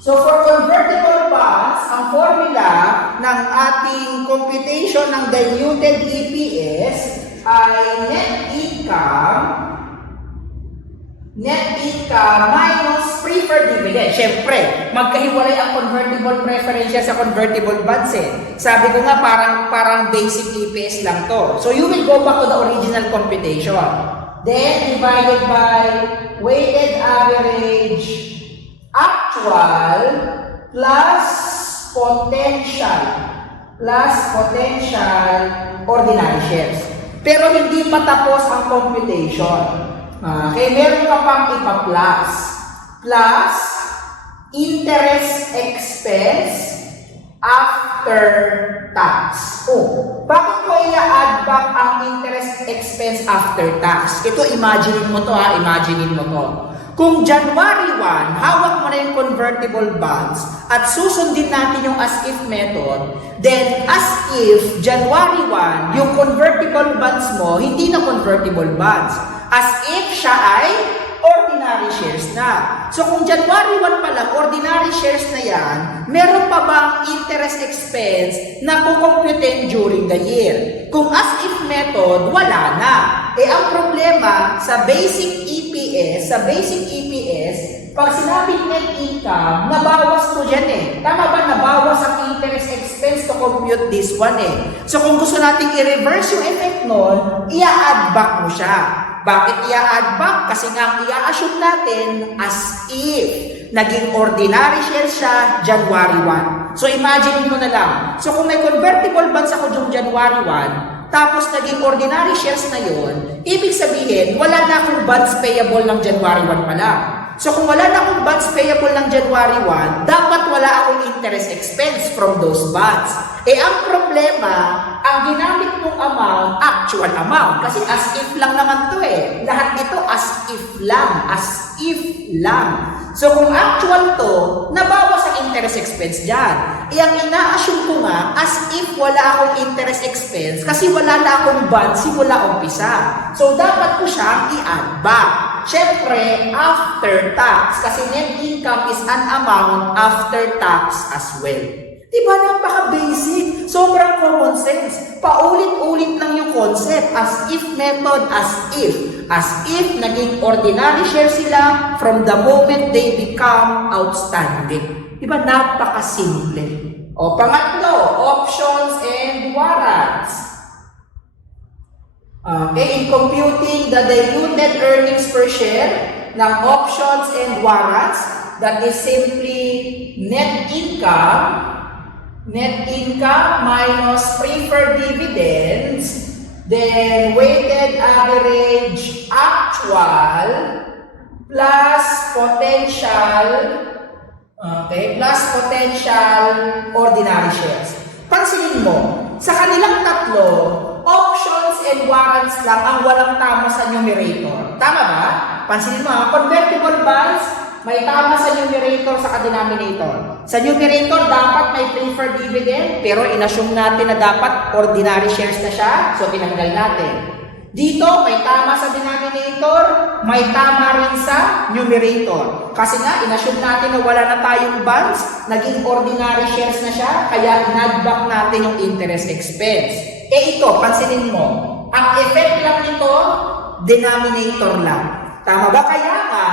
So for convertible bonds, ang formula ng ating computation ng diluted EPS ay net income minus preferred dividend. Siyempre, magkahiwalay ang convertible preference sa convertible bonds Sabi ko nga parang basic EPS lang to. So you will go back to the original computation. Then divided by weighted average actual plus potential ordinary shares. Pero hindi pa tapos ang computation. Kaya meron ka pang ipa-plus. Plus interest expense after tax. Bakit ko i-add back ang interest expense after tax? Ito, imagine mo to. Kung January 1, hawak mo na yung convertible bonds at susundin natin yung as-if method, then as if January 1, yung convertible bonds mo, hindi na convertible bonds. As if siya ay ordinary shares na. So kung January 1 pa lang, ordinary shares na yan, meron pa bang interest expense na kukomputin during the year? Kung as-if method, wala na. Ang problema sa basic EPS, pag sinabing net income, nabawas ko dyan Tama ba? Nabawas ang interest expense to compute this one So kung gusto natin i-reverse yung effect nun, i-add back mo siya. Bakit i-add back? Kasi nga i-assume natin as if naging ordinary shares siya January 1. So imagine mo na lang. So kung may convertible bonds ako yung January 1, tapos naging ordinary shares na yon, ibig sabihin, wala na akong bonds payable ng January 1 pala. So kung wala na akong bonds payable ng January 1, dapat wala akong interest expense from those bonds. Ang problema, ang ginamit mong amount, actual amount. Kasi as if lang naman to Lahat ito as if lang. So kung actual to, nabawas ang interest expense dyan. Ang ina-assume ko nga, as if wala akong interest expense kasi wala na akong bonds simula umpisa. So dapat ko siyang i-add back. Siyempre, after tax. Kasi net income is an amount after tax as well. Diba, napaka-basic? Sobrang common sense. Paulit-ulit lang yung concept. As if method, as if. As if naging ordinary share sila from the moment they become outstanding. Diba, napaka-simple. Pangatlo, options and warrants. In computing the diluted earnings per share ng options and warrants, that is simply net income minus preferred dividends, then weighted average actual plus potential ordinary shares. Pansinin mo, sa kanilang tatlo, options and warrants lang ang walang tama sa numerator. Tama ba? Pansinin mo, convertible bonds, may tama sa numerator sa denominator. Sa numerator, dapat may preferred dividend, pero inassume natin na dapat ordinary shares na siya, so tinanggal natin. Dito, may tama sa denominator, may tama rin sa numerator. Kasi nga, inassume natin na wala na tayong bonds, naging ordinary shares na siya, kaya in-add back natin yung interest expense. Ito, pansinin mo, ang effect lang nito, denominator lang. Tama ba? Kaya nga,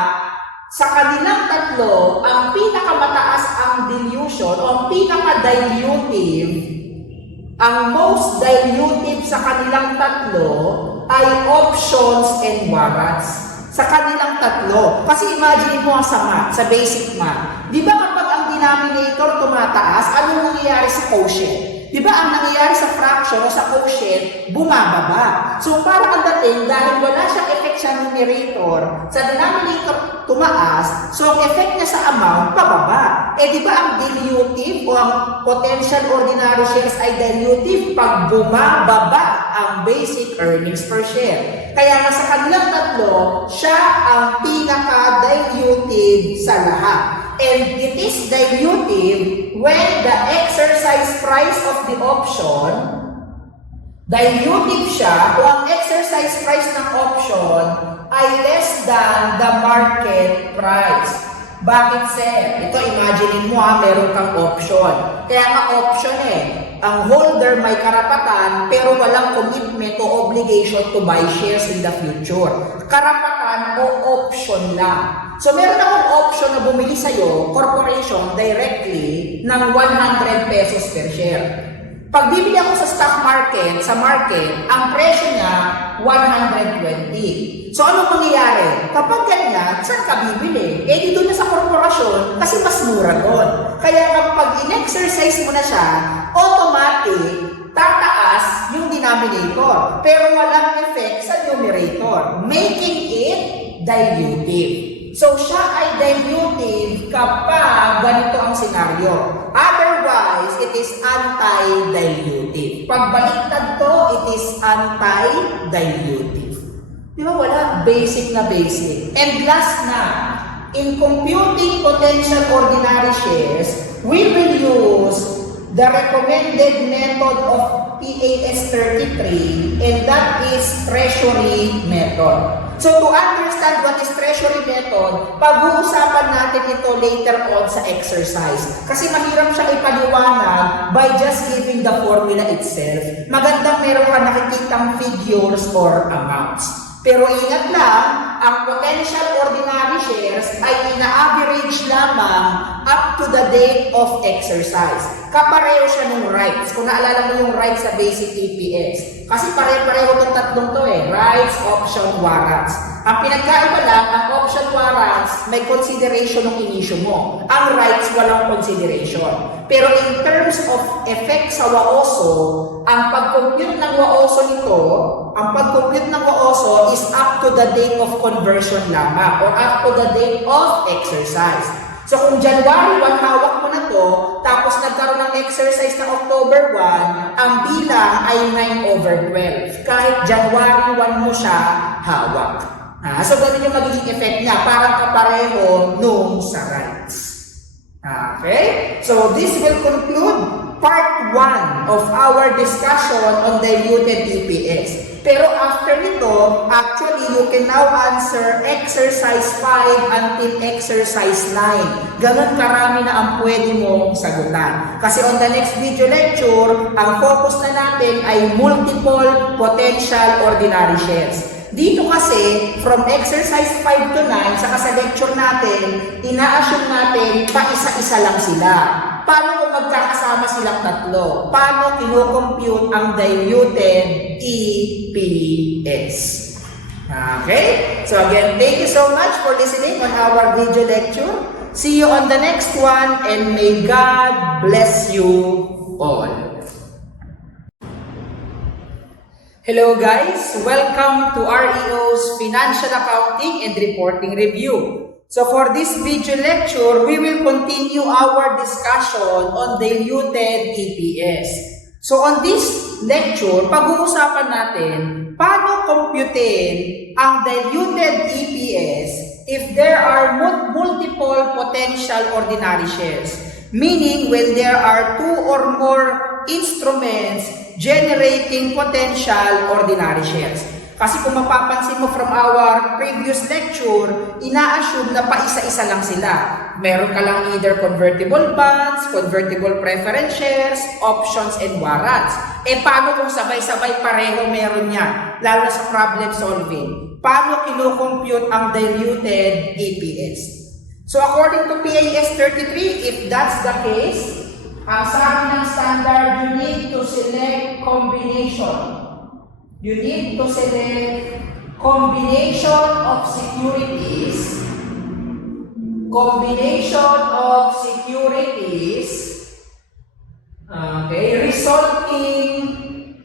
sa kanilang tatlo, ang pinakamataas ang dilution o ang pinaka-dilutive, ang most dilutive sa kanilang tatlo ay options and warrants. Sa kanilang tatlo. Kasi imagine mo sa math, sa basic math. Di ba kapag ang denominator tumataas, anong nangyayari sa quotient? Di ba ang nangyayari sa fraction o sa quotient, bumababa. So parang ang dating, dahil wala siyang effect sa numerator, sa denominator tumaas, so ang effect niya sa amount, pababa. Di ba ang dilutive o ang potential ordinary shares ay dilutive pag bumababa ang basic earnings per share. Kaya nga sa kanilang tatlo, siya ang pinaka-dilutive sa lahat. And it is dilutive when the exercise price of the option, dilutive siya o ang exercise price ng option ay less than the market price. Bakit, sir? Ito, imagine mo meron kang option. Kaya nga option ang holder may karapatan pero walang commitment o obligation to buy shares in the future. Karapatan o option lang. So meron akong option na bumili sa'yo, corporation, directly ng 100 pesos per share. Pag bibili ako sa stock market, ang presyo niya 120. So anong mangyayari? Kapag ganyan, saan ka bibili? Dito na sa korporasyon kasi mas mura doon. Kaya kapag in-exercise mo na siya, automatic, tataas yung denominator. Pero walang effect sa numerator, making it dilutive. So siya ay dilutive kapag ganito ang senaryo. Otherwise, it is anti-dilutive. Pag baliktad to, it is anti-dilutive. Di ba wala? Basic na basic. And last na, in computing potential ordinary shares, we will use the recommended method of PAS 33, and that is treasury method. So to understand what is treasury method, pag-uusapan natin ito later on sa exercise. Kasi mahirap siya ipaliwanag by just giving the formula itself. Magandang meron ka nakikitang figures or amounts. Pero ingat lang, ang potential ordinary shares ay ina-average lamang up to the date of exercise. Kapareho siya ng rights. Kung naalala mo yung rights sa basic EPS. Kasi pare-pareho itong tatlong to rights, option, warrants. Ang pinagkaiba lang, ang option warrants, may consideration ng inisyo mo. Ang rights, walang consideration. Pero in terms of effect sa WAOSO, ang pag-compute ng WAOSO nito, ang pag-compute ng WAOSO is up to the date of conversion lamang or up to the date of exercise. So kung January 1, hawak mo na to, tapos nagkaroon ng exercise na October 1, ang bilang ay 9/12. Kahit January 1 mo siya hawak. So ganun yung magiging effect niya, parang kapareho nung sa rights. Okay? So this will conclude part 1 of our discussion on diluted EPS. Pero after nito, actually, you can now answer exercise 5 until exercise 9. Ganon karami na ang pwede mong sagutan. Kasi on the next video lecture, ang focus na natin ay multiple potential ordinary shares. Dito kasi, from exercise 5 to 9, saka sa lecture natin, ina-assume natin pa isa-isa lang sila. Paano kung magkakasama silang tatlo? Paano kino-compute ang diluted EPS? Okay? So again, thank you so much for listening on our video lecture. See you on the next one, and may God bless you all. Hello guys! Welcome to REO's Financial Accounting and Reporting Review. So for this video lecture, we will continue our discussion on diluted EPS. So on this lecture, pag-uusapan natin paano computein ang diluted EPS if there are multiple potential ordinary shares. Meaning when there are two or more instruments generating potential ordinary shares. Kasi kung mapapansin mo from our previous lecture, ina-assume na paisa-isa lang sila. Meron ka lang either convertible bonds, convertible preference shares, options, and warrants. Paano kung sabay-sabay pareho meron niya? Lalo sa problem solving. Paano kino-compute ang diluted EPS? So according to PAS 33, if that's the case, ang sabi ng standard, you need to select combination. You need to select combination of securities. Combination of securities. Okay, resulting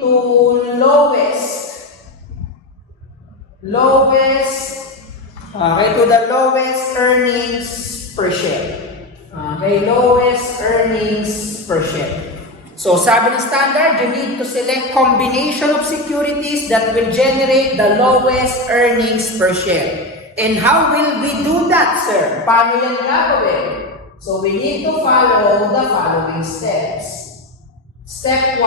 to to the lowest earnings per share. Okay, lowest earnings per share. So, sabi ng standard, you need to select combination of securities that will generate the lowest earnings per share. And how will we do that, sir? Paano yan gagawin? So, we need to follow the following steps. Step 1,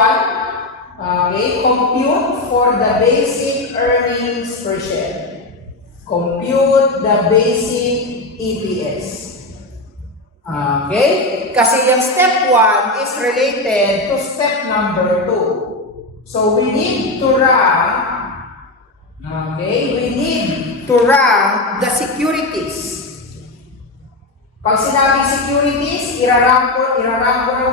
okay, compute for the basic earnings per share. Compute the basic EPS. Okay? Kasi yung step 1 is related to step number 2. So, we need to run, the securities. Pag sinabing securities, irarank ko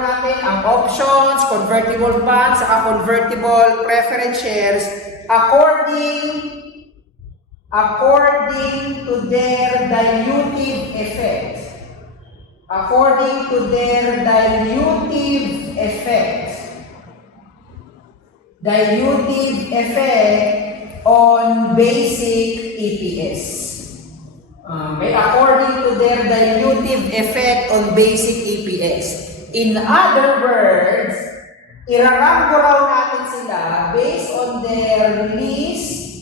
natin ang options, convertible bonds, saka convertible preference shares according to their dilutive effect. According to their dilutive effect on basic EPS. Okay, according to their dilutive effect on basic EPS. In other words, irarank raw natin sila based on their least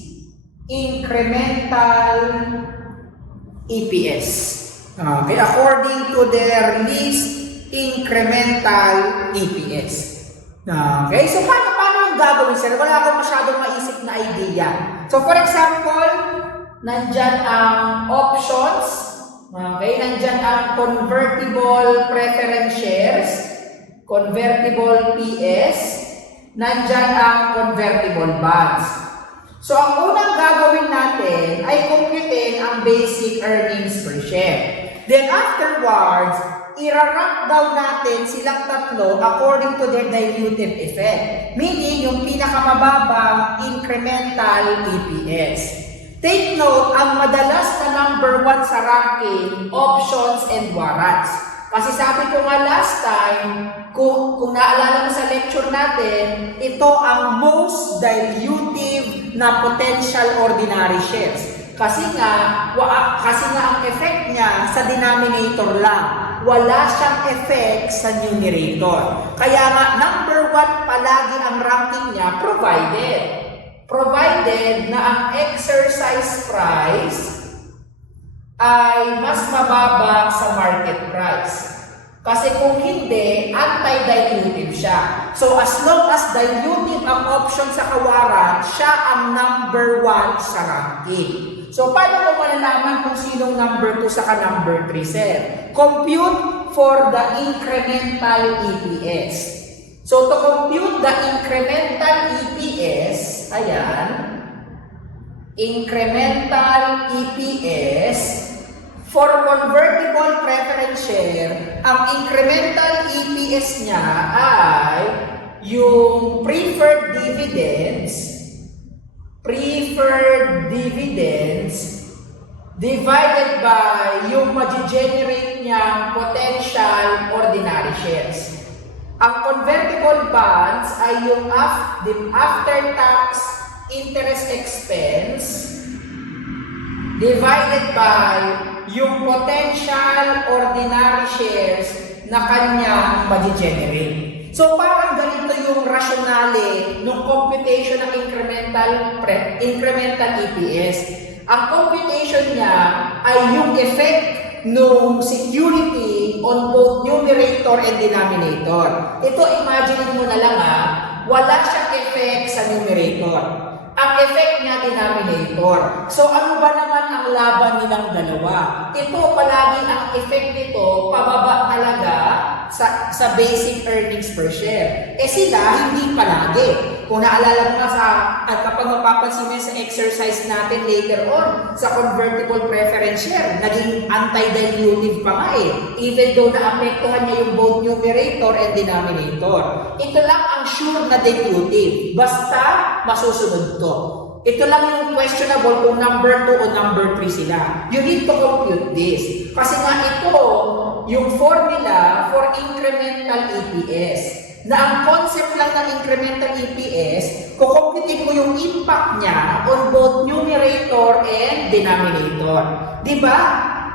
incremental EPS. Okay, according to their list, incremental EPS. Okay, so paano yung gagawin, sir? Wala akong masyadong maisip na idea. So for example, nandyan ang options, okay, nandyan ang convertible preference shares, convertible PS, nandyan ang convertible bonds. So ang unang gagawin natin ay computein ang basic earnings per share. Then afterwards, irarank down natin silang tatlo according to their dilutive effect. Meaning, yung pinakamababang incremental EPS. Take note, ang madalas na number 1 sa ranking, options and warrants. Kasi sabi ko nga last time, kung naalala mo sa lecture natin, ito ang most dilutive na potential ordinary shares. Kasi nga ang effect niya sa denominator lang. Wala siyang effect sa numerator. Kaya nga, number 1 palagi ang ranking niya provided na ang exercise price ay mas mababa sa market price. Kasi kung hindi, anti-dilutive siya. So as long as dilutive ang option sa kawaran, siya ang number 1 sa ranking. So paano ko malalaman kung sinong number 2 sa number 3, sir? Compute for the incremental EPS. So to compute the incremental EPS, ayan, incremental EPS, for convertible preference share, ang incremental EPS niya ay yung preferred dividends divided by yung ma-generate niyang potential ordinary shares. Ang convertible bonds ay yung after-tax interest expense divided by yung potential ordinary shares na kanyang ma-generate. So parang ganito yung rationale ng computation ng incremental EPS. Ang computation niya ay yung effect ng security on both numerator and denominator. Ito, imagine mo na lang wala siyang effect sa numerator. Ang effect niya denominator. So ano ba naman ang laban nilang dalawa? Ito palagi ang effect nito pababa talaga sa basic earnings per share. Sila hindi palagi. Kung naalala mo kapag mapapansin mo sa exercise natin later on sa convertible preference share, naging anti-dilutive pa nga even though naapektuhan niya yung both numerator and denominator. Ito lang ang sure na dilutive. Basta masusunod to. Ito lang yung questionable kung number 2 o number 3 sila. You need to compute this. Kasi nga ito, yung formula for incremental EPS. Na ang concept lang ng incremental EPS, kukumputin mo yung impact niya on both numerator and denominator. Diba?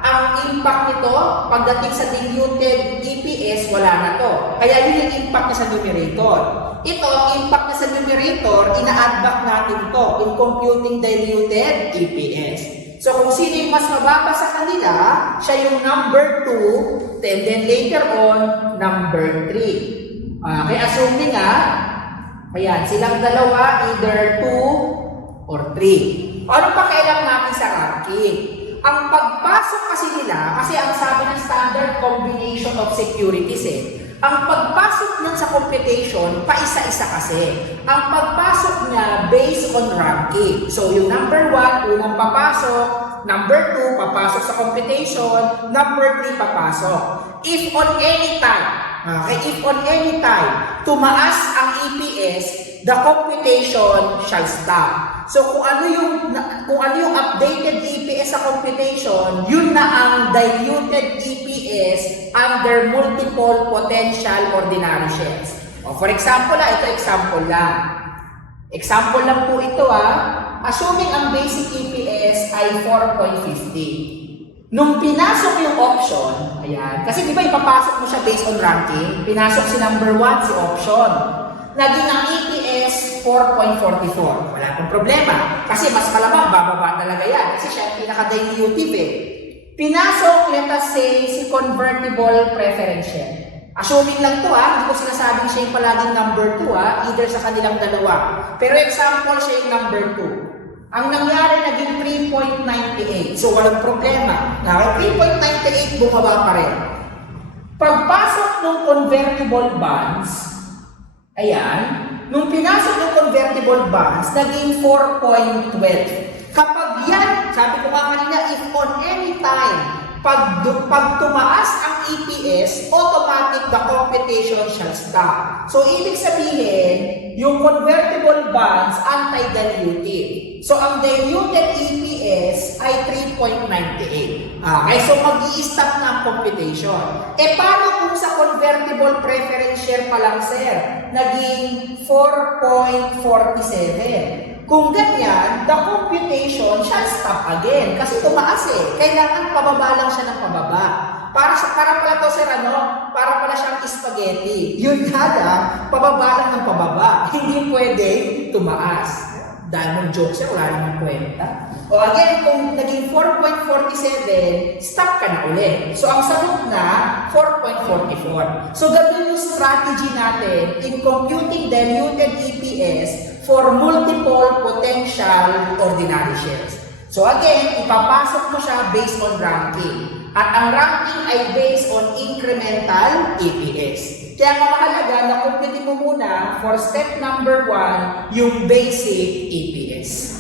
Ang impact nito, pagdating sa diluted EPS, wala na to. Kaya yun yung impact niya sa numerator. Ito, ang impact niya sa numerator, ina-add back natin to in computing diluted EPS. So kung sino yung mas mababa sa kanila, siya yung number 2, and then later on, number 3. Kaya assuming ayan, silang dalawa, either 2 or 3. Ano pa kailang natin sa ranking? Ang pagpasok kasi nila, kasi ang sabi ng standard combination of securities ang pagpasok niyan sa computation, paisa-isa kasi. Ang pagpasok niya based on ranking. So yung number 1, unang papasok, number 2, papasok sa computation, number 3, papasok. If on any time, tumaas ang EPS, the computation shall stop. So kung ano yung updated EPS sa computation, yun na ang diluted EPS under multiple potential ordinary shares. For example, ito example lang. Example lang po ito assuming ang basic EPS ay 4.50. Nung pinasok yung option, ayan, kasi di ba ipapasok mo siya based on ranking, pinasok si number 1, si option. Naging ang EPS 4.44. Wala pong problema. Kasi mas malamang bababa talaga yan. Kasi siya ang pinaka-dilutive eh. Pinasok, let us say, si convertible preference share. Assuming lang to hindi ko sinasabing siya yung palaging number 2 either sa kanilang dalawa. Pero example, siya yung number 2. Ang nangyari naging 3.98. So walang problema. Now, 3.98 bumaba pa rin. Pagpasok ng convertible bonds, ayan, nung pinasok ng convertible bonds, naging 4.12. Kapag yan, sabi ko nga kanina, if on any time, pag tumaas ang EPS, automatic the computation shall stop. So, ibig sabihin, yung convertible bonds, anti-dilutive. So, ang diluted EPS ay 3.98. Okay, so mag-i-stop na ang computation. Paano kung sa convertible preference share pa lang, sir? Naging 4.47. Kung ganyan, the computation shall stop again. Kasi tumaas Kailangan pababa lang siya ng pababa. Para pala to, sir, para pala siyang spaghetti. Yun nga lang, pababa lang ng pababa. Hindi pwede tumaas. Dahil mong joke siya, wala namang kwenta. O again, kung naging 4.47, stop ka na ulit. So, ang sagot na, 4.44. So, ganun yung strategy natin in computing diluted EPS for multiple potential ordinary shares. So, again, ipapasok mo siya based on ranking. At ang ranking ay based on incremental EPS. Kaya mahalaga na compute mo muna for step number 1 yung basic EPS.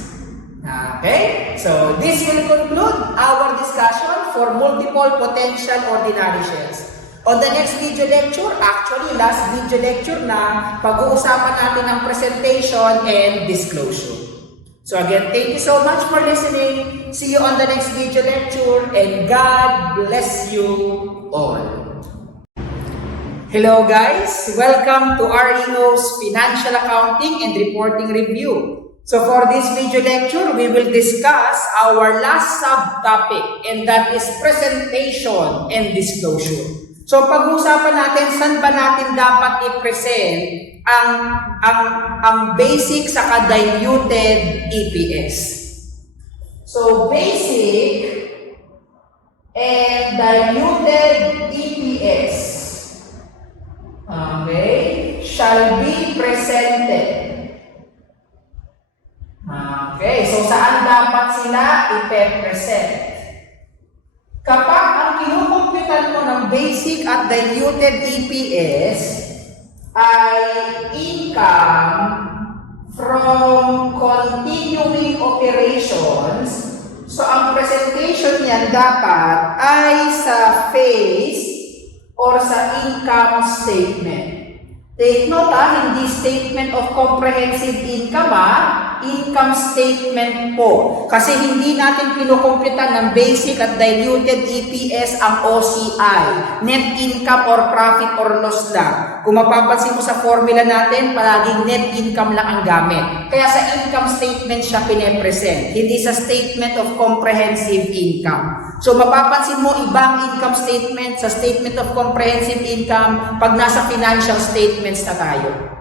Okay? So, this will conclude our discussion for multiple potential ordinary shares. On the next video lecture, actually last video lecture na, pag-uusapan natin ang presentation and disclosure. So again, thank you so much for listening. See you on the next video lecture and God bless you all. Hello guys! Welcome to REO's Financial Accounting and Reporting Review. So for this video lecture, we will discuss our last subtopic and that is presentation and disclosure. So pag-uusapan natin saan ba natin dapat i-present ang basic sa diluted EPS. So basic and diluted EPS, okay, shall be presented. Okay, so saan dapat sila ipe-present? Kapag ang kinukumputan mo ng basic at diluted EPS ay income from continuing operations, so ang presentation niyan dapat ay sa face or sa income statement. Take note hindi statement of comprehensive income income statement po. Kasi hindi natin pinukumputan ng basic at diluted EPS ang OCI, net income or profit or loss lang. Kung mapapansin mo sa formula natin, palaging net income lang ang gamit. Kaya sa income statement siya pine-present, hindi sa statement of comprehensive income. So mapapansin mo ibang income statement sa statement of comprehensive income pag nasa financial statements na tayo.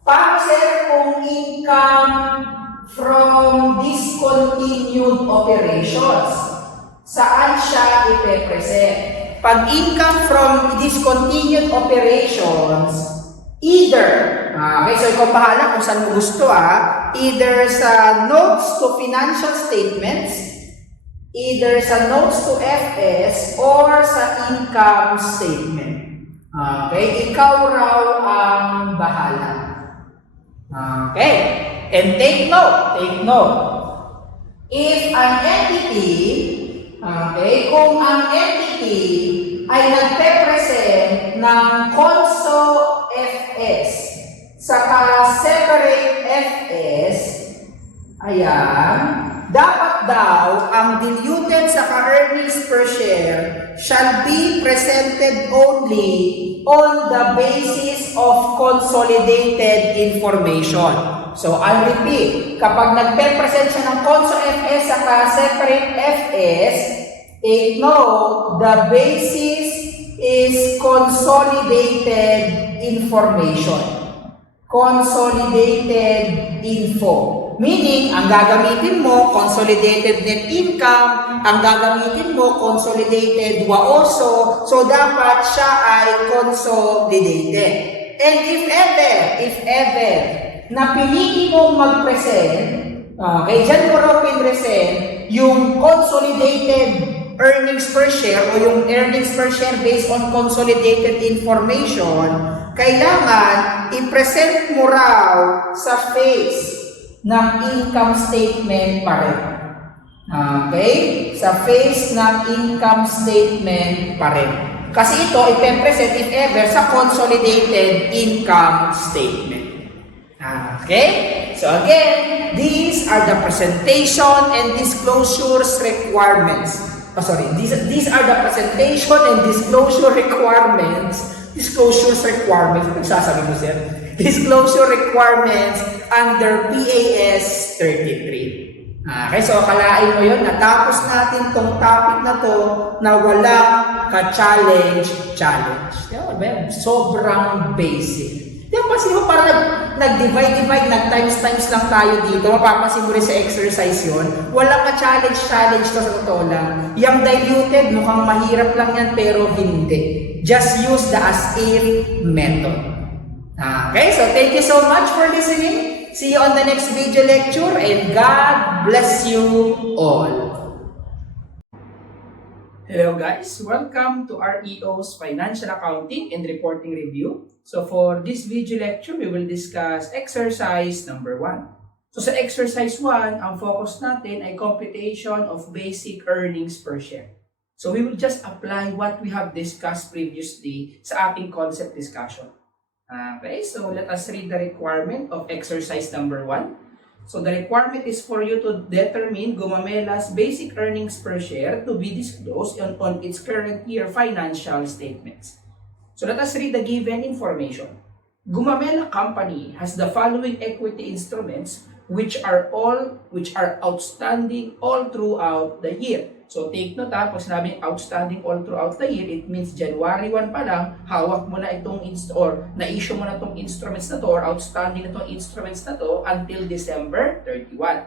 Paano sir kung income from discontinued operations? Saan siya ipe-present? Pag income from discontinued operations, either, okay, so ikaw bahala kung saan mo gusto either sa notes to financial statements, either sa notes to FS, or sa income statement. Okay, ikaw raw ang bahala. Okay, and take note. If an entity, okay, kung ang entity ay nagpe-present ng conso FS saka separate FS, ayan, dapat daw ang diluted saka earnings per share shall be presented only on the basis of consolidated information. So, I'll repeat. Kapag nagpe-present siya ng conso FS saka separate FS, take note, the basis is consolidated information. consolidated info. Meaning, ang gagamitin mo, consolidated net income, ang gagamitin mo, consolidated WAOSO, so dapat siya ay consolidated. And if ever, na pinili mong mag-present, okay, dyan mo raw pinresent, yung consolidated earnings per share o yung earnings per share based on consolidated information, kailangan i-present mo raw sa face ng income statement pa rin. Okay? Sa face ng income statement pa rin. Kasi ito, ipe-present if ever sa consolidated income statement. Okay? So again, these are the presentation and disclosures requirements. These are the presentation and disclosures requirements. Nagsasabi mo sir? Disclosure requirements under PAS 33. Okay, so akalain mo yun, natapos natin tong topic na to na walang ka-challenge. Sobrang basic. Mapapansin mo parang nag-divide, nag-times lang tayo dito. Mapapansin mo rin sa exercise yun. Walang ka-challenge to sa totoo lang. Yung diluted, mukhang mahirap lang yan pero hindi. Just use the as-if method. Okay, so thank you so much for listening. See you on the next video lecture and God bless you all. Hello guys, welcome to REO's Financial Accounting and Reporting Review. So for this video lecture, we will discuss exercise number 1. So sa exercise 1, ang focus natin ay computation of basic earnings per share. So we will just apply what we have discussed previously sa ating concept discussion. Okay, so let us read the requirement of exercise number 1. So the requirement is for you to determine Gumamela's basic earnings per share to be disclosed on its current year financial statements. So let us read the given information. Gumamela Company has the following equity instruments which are outstanding all throughout the year. So take note pag sinabing outstanding all throughout the year, it means January 1 pa lang, hawak mo na itong na-issue mo na itong instruments na to or outstanding na itong instruments na to until December 31.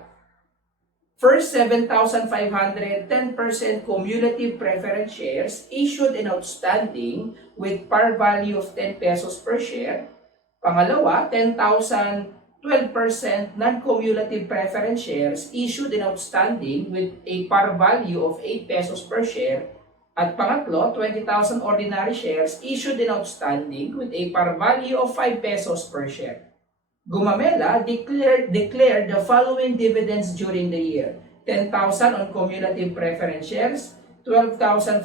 First, 7,500 10% cumulative preference shares issued and outstanding with par value of 10 pesos per share. Pangalawa, 10,000 12% non-cumulative preference shares issued and outstanding with a par value of 8 pesos per share. At pangatlo, 20,000 ordinary shares issued and outstanding with a par value of 5 pesos per share. Gumamela declared the following dividends during the year: 10,000 on cumulative preference shares, 12,500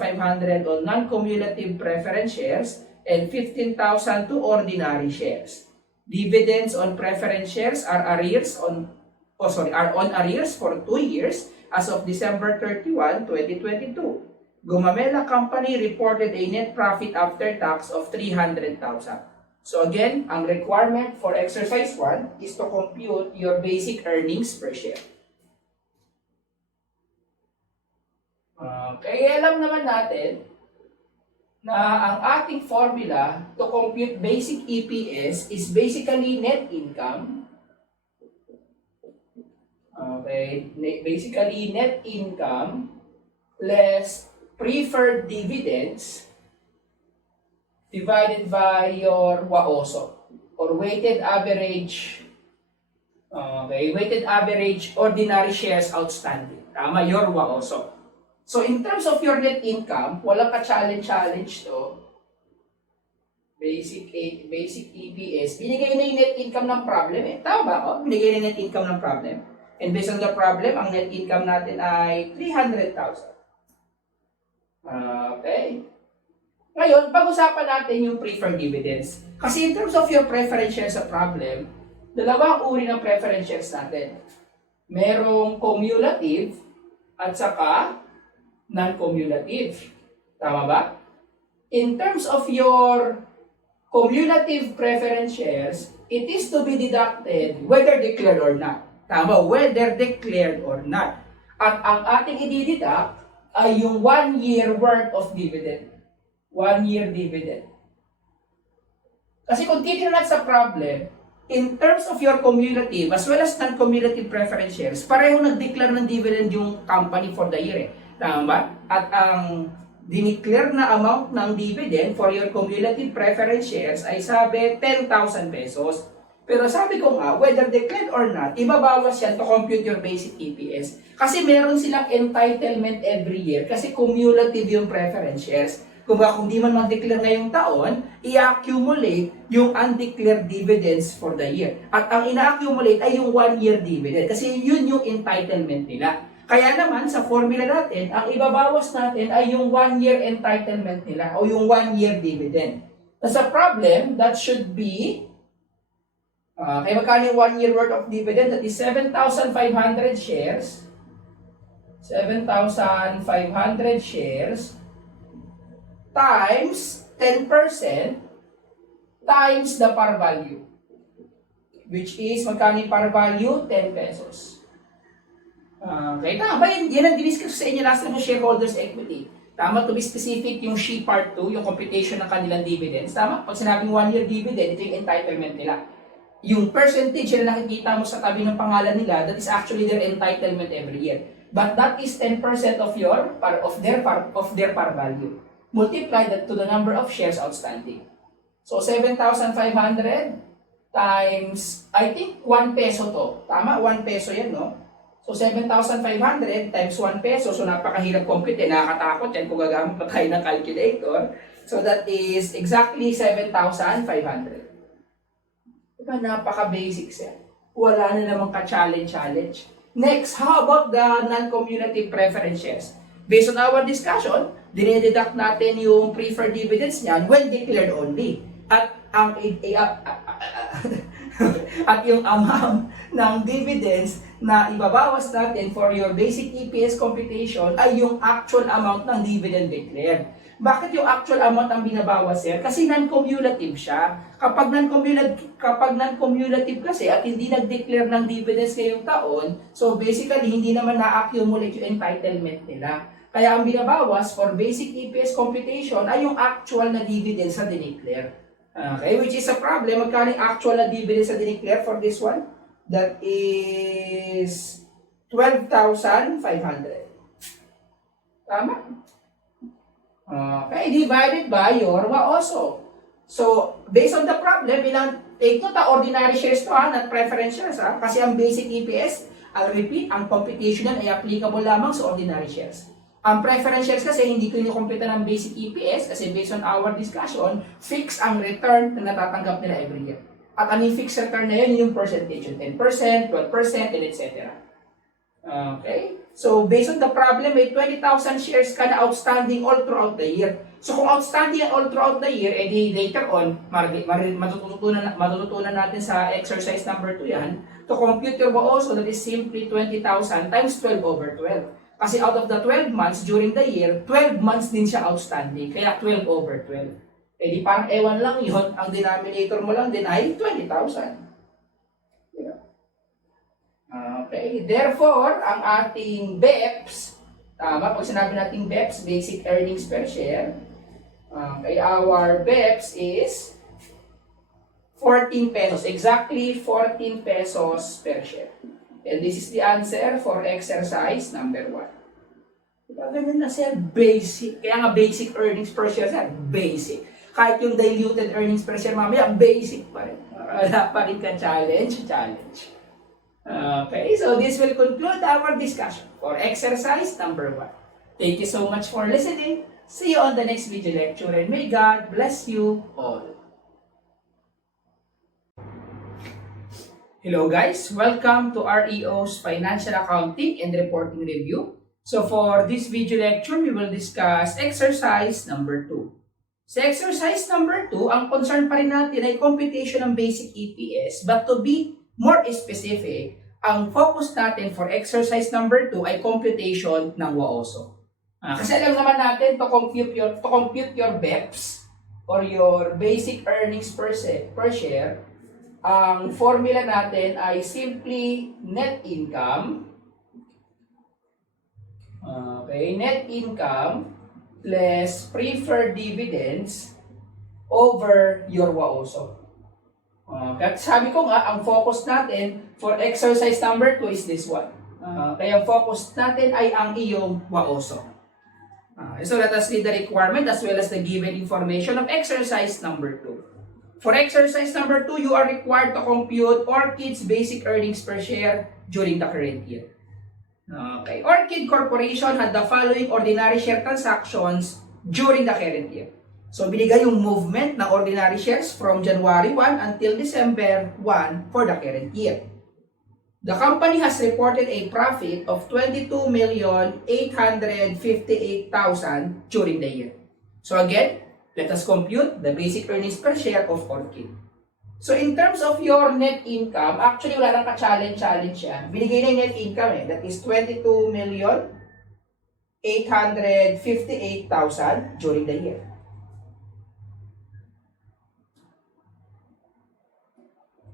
on non-cumulative preference shares, and 15,000 to ordinary shares. Dividends on preference shares are on arrears for 2 years as of December 31, 2022. Gumamela Company reported a net profit after tax of 300,000. So again, ang requirement for exercise 1 is to compute your basic earnings per share. Kaya alam naman natin na ang ating formula to compute basic EPS is basically net income. Okay, basically net income less preferred dividends divided by your WAOSO or weighted average ordinary shares outstanding. Tama, your WAOSO. So in terms of your net income, walang ka-challenge to. Basic EPS. Binigay na yung net income ng problem Tama ba ako? Binigay na yung net income ng problem. And based on the problem, ang net income natin ay 300,000. Okay. Ngayon, pag-usapan natin yung preferred dividends. Kasi in terms of your preference shares sa problem, dalawang uri ng preference shares natin. Merong cumulative at saka non-cumulative. Tama ba? In terms of your cumulative preference shares, it is to be deducted whether declared or not. Tama, whether declared or not. At ang ating i-deduct ay yung 1 year worth of dividend. 1 year dividend. Kasi kung titignan natin sa problem, in terms of your cumulative as well as non-cumulative preference shares, pareho nag-declare ng dividend yung company for the year. Tama ba? At ang dineclare na amount ng dividend for your cumulative preference shares ay sabi 10,000 pesos. Pero sabi ko nga, whether declared or not, ibabawas yan to compute your basic EPS. Kasi meron silang entitlement every year kasi cumulative yung preference shares. Kung di man mag-declare ngayong taon, i-accumulate yung undeclared dividends for the year. At ang ina-accumulate ay yung 1-year dividend kasi yun yung entitlement nila. Kaya naman sa formula natin, ang ibabawas natin ay yung 1-year entitlement nila o yung 1-year dividend. Sa problem, that should be kaya magkano yung 1 year worth of dividend? That is 7,500 shares. 7,500 shares times 10% times the par value. Which is, magkano yung par value? 10 pesos. Okay, tama ba? Yan ang diniscuss sa inyo last time ng shareholders equity. Tama, to be specific, yung SHE Part 2, yung computation ng kanilang dividends. Tama? Pag sinabing 1 year dividend, ito yung entitlement nila. Yung percentage na nakikita mo sa tabi ng pangalan nila, that is actually their entitlement every year. But that is 10% of their par value. Multiply that to the number of shares outstanding. So 7,500 times, I think 1 peso to. Tama? 1 peso yan, no? So 7,500 times 1 peso. So napakahirap compute. Nakakatakot yan kung gagamit pa tayo ng calculator. So that is exactly 7,500. Napaka-basics yan. Wala na namang ka-challenge. Next, how about the non-cumulative preference shares? Based on our discussion, dinededuct natin yung preferred dividends niyan when declared only. At ang at yung amount ng dividends na ibabawas natin for your basic EPS computation ay yung actual amount ng dividend declared. Bakit yung actual amount ang binabawas, sir? Kasi non-cumulative siya. Kapag non-cumulative kasi at hindi nag-declare ng dividends ngayong taon, so basically hindi naman na-accumulate yung entitlement nila. Kaya ang binabawas for basic EPS computation ay yung actual na dividends na dineclare. Okay, which is a problem. Magkano yung actual na dividends na dineclare for this one? That is 12,500. Tama? Okay, divided by your WAOSO. So, based on the problem, take note, ordinary shares to not preference shares kasi ang basic EPS, I'll repeat, ang computation ay applicable lamang sa ordinary shares. Ang preference shares kasi hindi ko i-compute ng basic EPS kasi based on our discussion, fixed ang return na natatanggap nila every year. At ang fixed return na yun yung percentage, 10%, 12%, and etc. Okay? So, based on the problem, may 20,000 shares ka na outstanding all throughout the year. So, kung outstanding all throughout the year, edi later on, matututunan natin sa exercise number 2 yan, to compute your WAOSO, that is simply 20,000 times 12 over 12. Kasi out of the 12 months during the year, 12 months din siya outstanding, kaya 12 over 12. Edi parang ewan lang yun, ang denominator mo lang din ay 20,000. Okay, therefore, ang ating BEPS, tama, pag sinabi natin BEPS, basic earnings per share, our BEPS is 14 pesos, exactly 14 pesos per share. And this is the answer for exercise number 1. Diba, ganun na sir, basic. Kaya nga basic earnings per share sir, basic. Kahit yung diluted earnings per share mamaya, basic pa rin. Wala pa rin ka challenge. Okay, so this will conclude our discussion for exercise number 1. Thank you so much for listening. See you on the next video lecture and may God bless you all. Hello guys, welcome to REO's Financial Accounting and Reporting Review. So for this video lecture, we will discuss exercise number 2. Sa exercise number 2, ang concern pa rin natin ay computation ng basic EPS, but to be more specific, ang focus natin for exercise number 2 ay computation ng WAOSO. Kasi alam naman natin to compute your BEPS or your basic earnings per share, ang formula natin ay simply net income. Okay, net income plus preferred dividends over your WAOSO. Kaya sabi ko nga, ang focus natin for exercise number 2 is this one. Kaya focus natin ay ang iyong WAOSO. So let us read the requirement as well as the given information of exercise number 2. For exercise number 2, you are required to compute Orchid's basic earnings per share during the current year. Okay. Orchid Corporation had the following ordinary share transactions during the current year. So binigay yung movement ng ordinary shares from January 1 until December 1 for the current year. The company has reported a profit of 22,858,000 during the year. So again, let us compute the basic earnings per share of Orchid. So in terms of your net income, actually wala nang ka-challenge yan. Binigay na yung net income that is 22,858,000 during the year.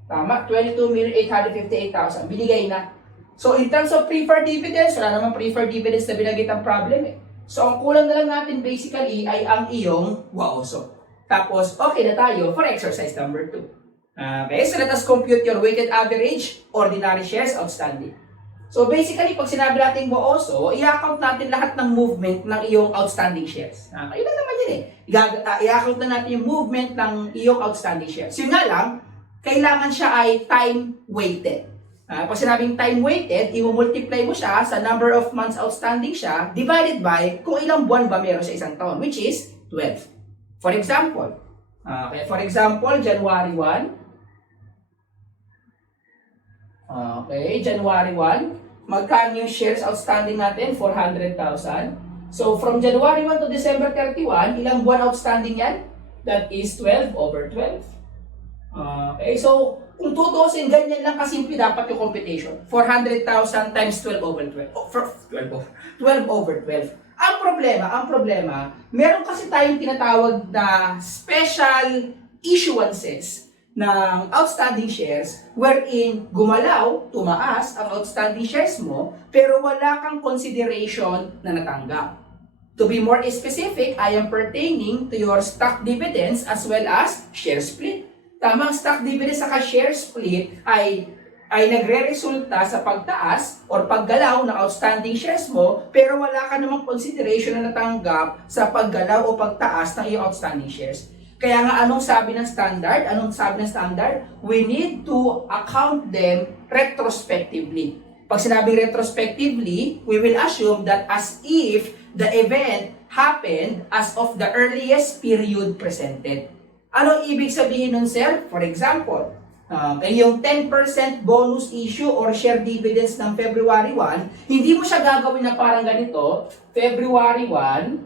Tama, 22,858,000. Binigay na. So, in terms of preferred dividends, wala namang preferred dividends na binagit ang problem So, ang kulang na lang natin basically ay ang iyong WAOSO. Tapos, okay na tayo for exercise number 2. Okay, so let us compute your weighted average ordinary shares outstanding. So, basically, pag sinabi natin WAOSO, i-account natin lahat ng movement ng iyong outstanding shares. Kayo lang naman yun I-account na natin yung movement ng iyong outstanding shares. Yun nga lang, kailangan siya ay time-weighted. Pag sinabing time-weighted, i-multiply mo siya sa number of months outstanding siya divided by kung ilang buwan ba meron sa isang taon, which is 12. For example, January 1. Okay, January 1. Magkano yung shares outstanding natin? 400,000. So, from January 1 to December 31, ilang buwan outstanding yan? That is 12 over 12. Okay, so kung tutusin, ganyan lang kasimple dapat yung computation. 400,000 times 12 over 12. 12 over 12. Ang problema, meron kasi tayong tinatawag na special issuances ng outstanding shares wherein gumalaw, tumaas ang outstanding shares mo pero wala kang consideration na natanggap. To be more specific, I am pertaining to your stock dividends as well as share split. Tamang stock dividends sa share split ay nagre-resulta sa pagtaas or paggalaw ng outstanding shares mo pero wala ka namang consideration na natanggap sa paggalaw o pagtaas ng iyong outstanding shares. Kaya nga anong sabi ng standard? We need to account them retrospectively. Pag sinabing retrospectively, we will assume that as if the event happened as of the earliest period presented. Ano ibig sabihin nun, sir? For example, yung 10% bonus issue or share dividends ng February 1, hindi mo siya gagawin na parang ganito, February 1,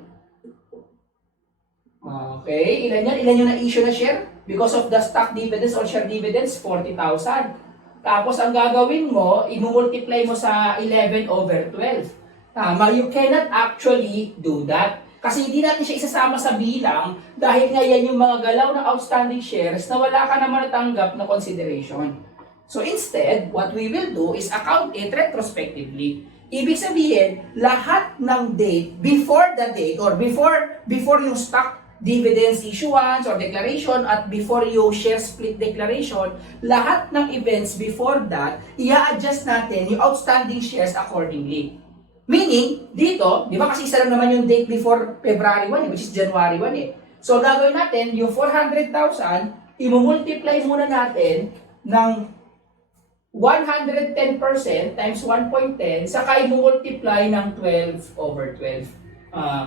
okay, ilan yung na-issue na share? Because of the stock dividends or share dividends, 40,000. Tapos ang gagawin mo, i-multiply mo sa 11 over 12. Tama, you cannot actually do that. Kasi hindi natin siya isasama sa bilang dahil nga yan yung mga galaw ng outstanding shares na wala ka naman natanggap na consideration. So instead, what we will do is account it retrospectively. Ibig sabihin, lahat ng date, before the date or before yung stock dividends issuance or declaration at before yung share split declaration, lahat ng events before that, i-adjust natin yung outstanding shares accordingly. Meaning, dito, di ba kasi isa lang naman yung date before February 1, which is January 1 So, gagawin natin, yung 400,000, i-multiply muna natin ng 110% times 1.10, saka i-multiply ng 12 over 12.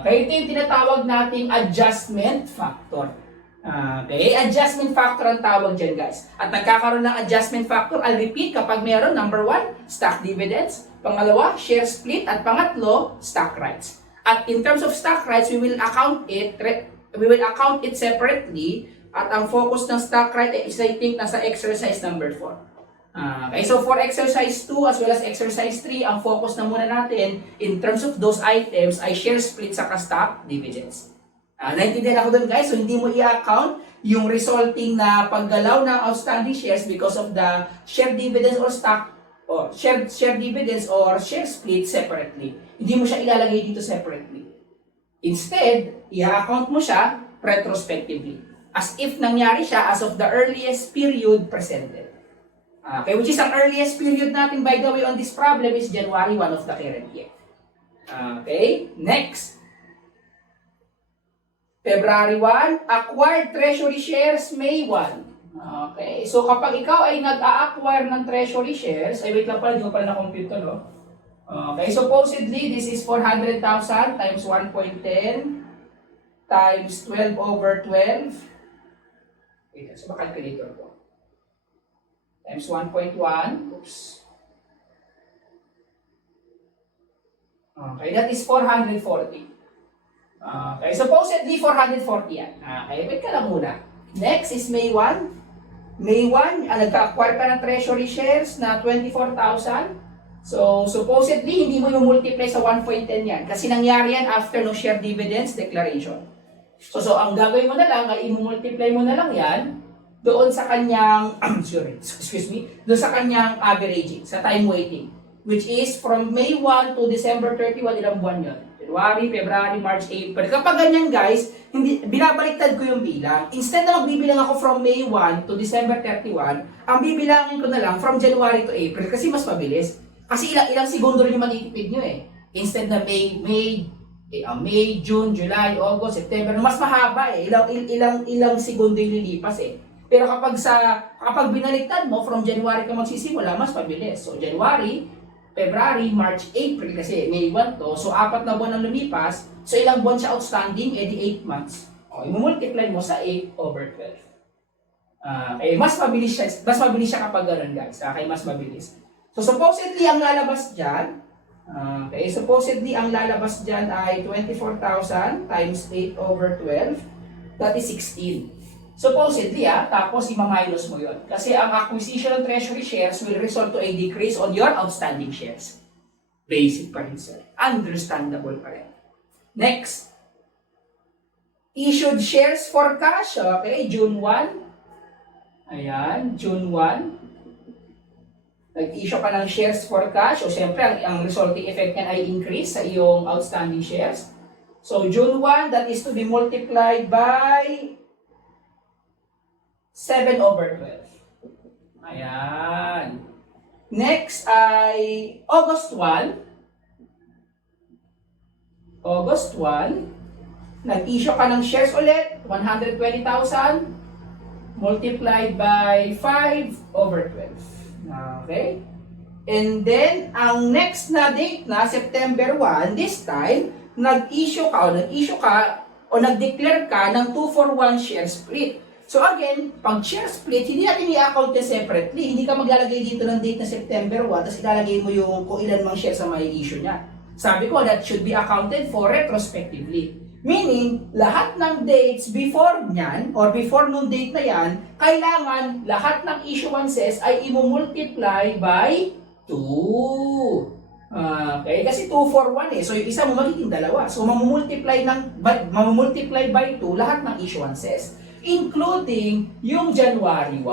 Kaya ito yung tinatawag nating adjustment factor. Okay, adjustment factor ang tawag dyan, guys. At nagkakaroon ng adjustment factor, I'll repeat, kapag meron, number 1, stock dividends, pangalawa, share split, at pangatlo, stock rights. At in terms of stock rights, we will account it separately, at ang focus ng stock right is, I think, nasa exercise number 4. Okay, so for exercise 2 as well as exercise 3, ang focus na muna natin in terms of those items ay share split sa stock dividends. Naintindihan ako dun, guys, so hindi mo i-account yung resulting na paggalaw ng outstanding shares because of the share dividends or stock or share dividends or share split separately. Hindi mo siya ilalagay dito separately. Instead, i-account mo siya retrospectively. as if nangyari siya as of the earliest period presented. Okay, which is ang earliest period natin, by the way, on this problem is January 1 of the current year. Okay, next. February 1, acquired treasury shares May 1. Okay, so kapag ikaw ay nag-a-acquire ng treasury shares, ay wait lang pala, di ko pala na-compute to, no? Okay, supposedly, this is 400,000 times 1.10 times 12 over 12. Wait, so calculator ko. Times 1.1. Oops. Okay, that is 440. Okay, supposedly 440 yan. Okay, wait ka lang muna. Next is May 1. May 1, nagka-acquire ka ng treasury shares na 24,000. So, supposedly, hindi mo yung multiply sa 1.10 yan. Kasi nangyari yan after no share dividends declaration. So ang gagawin mo na lang ay i-multiply mo na lang yan doon sa kanyang, doon sa kanyang averaging, sa time weighting. Which is from May 1 to December 31, ilang buwan yun? January, February, March, April. Kapag ganyan guys, binabaliktad ko yung bilang. Instead na magbibilang ako from May 1 to December 31, ang bibilangin ko na lang from January to April kasi mas mabilis. Kasi ilang segundo rin yung matitipid nyo eh. Instead na May, June, July, August, September, mas mahaba eh. Ilang segundo yung lilipas eh. Pero kapag binaliktad mo, from January ka magsisimula, mas mabilis. So January, February, March, April, kasi May 1 to. So 4 na buwan ang lumipas. So ilang buwan siya outstanding? Edi 8 months. O, i-multiply mo sa 8 over 12. Okay, mas mabilis siya kapag ganun guys. Okay, mas mabilis. So supposedly ang lalabas diyan, ay 24,000 times 8 over 12. That is 16. Supposedly, tapos i-minus mo yun. Kasi ang acquisition of treasury shares will result to a decrease on your outstanding shares. Basic pa rin, sir. Understandable pa rin. Next. Issued shares for cash. Okay, June 1. Ayan, June 1. Nag-issue ka ng shares for cash. O siyempre, ang resulting effect niyan ay increase sa iyong outstanding shares. So, June 1, that is to be multiplied by 7 over 12. Ayan. Next ay August 1. August 1. Nag-issue ka ng shares ulit. 120,000 multiplied by 5 over 12. Okay? And then, ang next na date na, September 1, this time, nag-issue ka o nag-declare ka ng 2-for-1 share split. So again, pag share split, hindi natin i-account separately. Hindi ka maglalagay dito ng date na September 1, tapos ilalagay mo yung kung ilan mang shares ang may issue niya. Sabi ko, that should be accounted for retrospectively. Meaning, lahat ng dates before niyan, or before nung date na yan, kailangan lahat ng issuances ay i-multiply by 2. Okay, kasi 2 for 1 eh. So yung isa mo magiging dalawa. So mamumultiply by 2 lahat ng issuances, including yung January 1.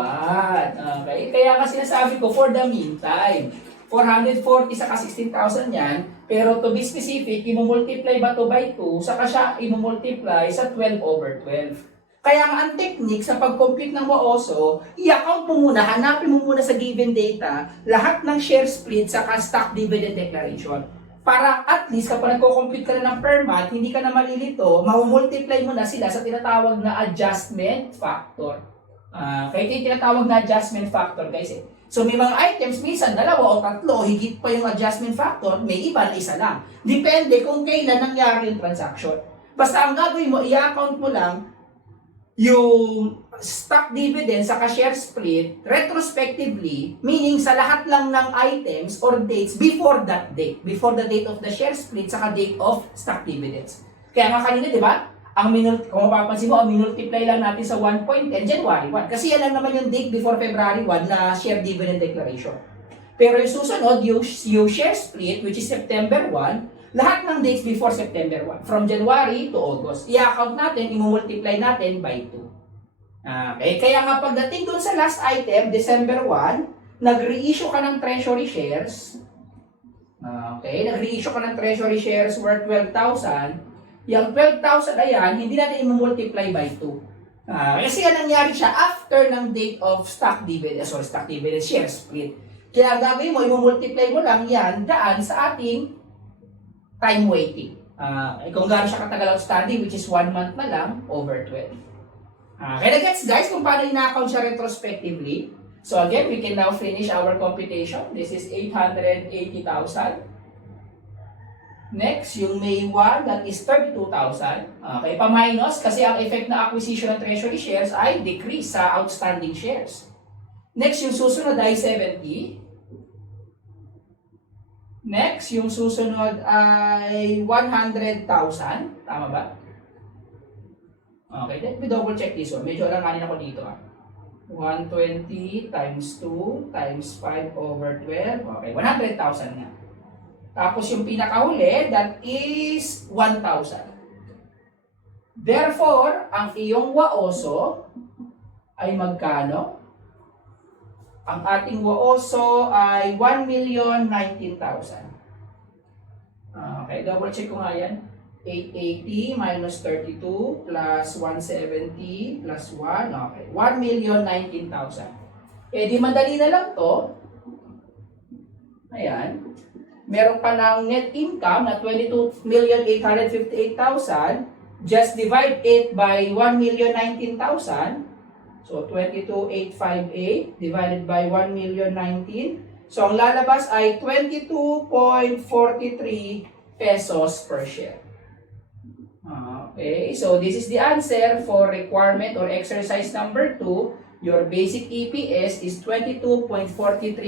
Okay, kaya kasi sinasabi ko for the meantime, 440 saka 16,000 yan, pero to be specific, i-multiply ba to by 2, saka siya i-multiply sa 12 over 12. Kaya ang technique sa pag-compute ng WAOSO, i-account mo muna, hanapin mo muna sa given data, lahat ng share split saka stock dividend declaration. Para at least kapag nagko-compute ka na ng per month, hindi ka na malilito, mamumultiply mo na sila sa tinatawag na adjustment factor. Kaya ito yung tinatawag na adjustment factor guys eh. So may mga items, minsan dalawa o tatlo, higit pa yung adjustment factor, may iba na isa lang. Depende kung kailan nangyari yung transaction. Basta ang gagawin mo, i-account mo lang yung stock dividend sa share split retrospectively, meaning sa lahat lang ng items or dates before that date, before the date of the share split saka date of stock dividends. Kaya nga kanina, di ba? Kung mapapansin mo, ang minultiply lang natin sa 1.10 January 1. Kasi yan lang naman yung date before February 1 na share dividend declaration. Pero yung susunod, yung share split, which is September 1, lahat ng dates before September 1. From January to August. I-account natin, i-multiply natin by 2. Okay? Kaya nga pagdating dun sa last item, December 1, nag-reissue ka ng treasury shares. Okay? Nag-reissue ka ng treasury shares worth 12,000. Yung 12,000 ayan, hindi natin i-multiply by 2. Kasi yan nangyari siya after ng date of stock dividend share split. Kaya ang gagawin mo, i-multiply mo lang yan daan sa ating time waiting. Kung gaano siya katagal outstanding, which is 1 month na lang, over 12. Kaya na-gets guys kung paano ina-account siya retrospectively. So again, we can now finish our computation. This is 880,000. Next, yung May 1, that is 32,000. Okay, pa-minus kasi ang effect na acquisition ng treasury shares ay decrease sa outstanding shares. Next, yung susunod ay 70. Next, yung susunod ay 100,000. Tama ba? Okay, let me double check this one. Medyo alanganin ako dito. 120 times 2 times 5 over 12. Okay, 100,000 nga. Tapos yung pinakahuli, that is 1,000. Therefore, ang iyong waoso ay magkano? Ang ating waoso ay 1,019,000. Okay, double check ko nga yan. 880 minus 32 plus 170 plus 1. Okay, 1,019,000. Eh di madali na lang to. Ayan. Meron pa ng net income na 22,858,000. Just divide it by 1,019,000. So 22,858 divided by 1,019,000. So ang lalabas ay 22.43 pesos per share. Okay, so this is the answer for requirement or exercise number 2. Your basic EPS is 22.43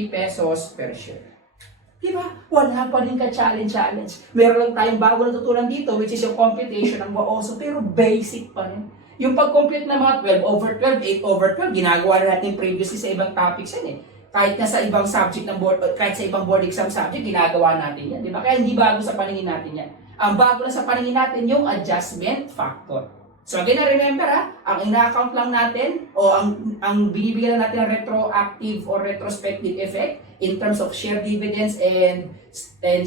pesos per share. Diba? Wala pa rin ka-challenge. Meron lang tayong bago natutunan dito, which is yung computation ng waoso, pero basic pa rin. Yung pag-compute ng mga 12 over 12, 8 over 12, ginagawa na natin previously sa ibang topics yan eh. Kahit na sa ibang subject ng board, kahit sa ibang board exam subject, ginagawa natin yan. Diba? Kaya hindi bago sa paningin natin yan. Ang bago na sa paningin natin, yung adjustment factor. So again, remember ang ina-account lang natin o ang binibigyan natin ng retroactive or retrospective effect in terms of share dividends and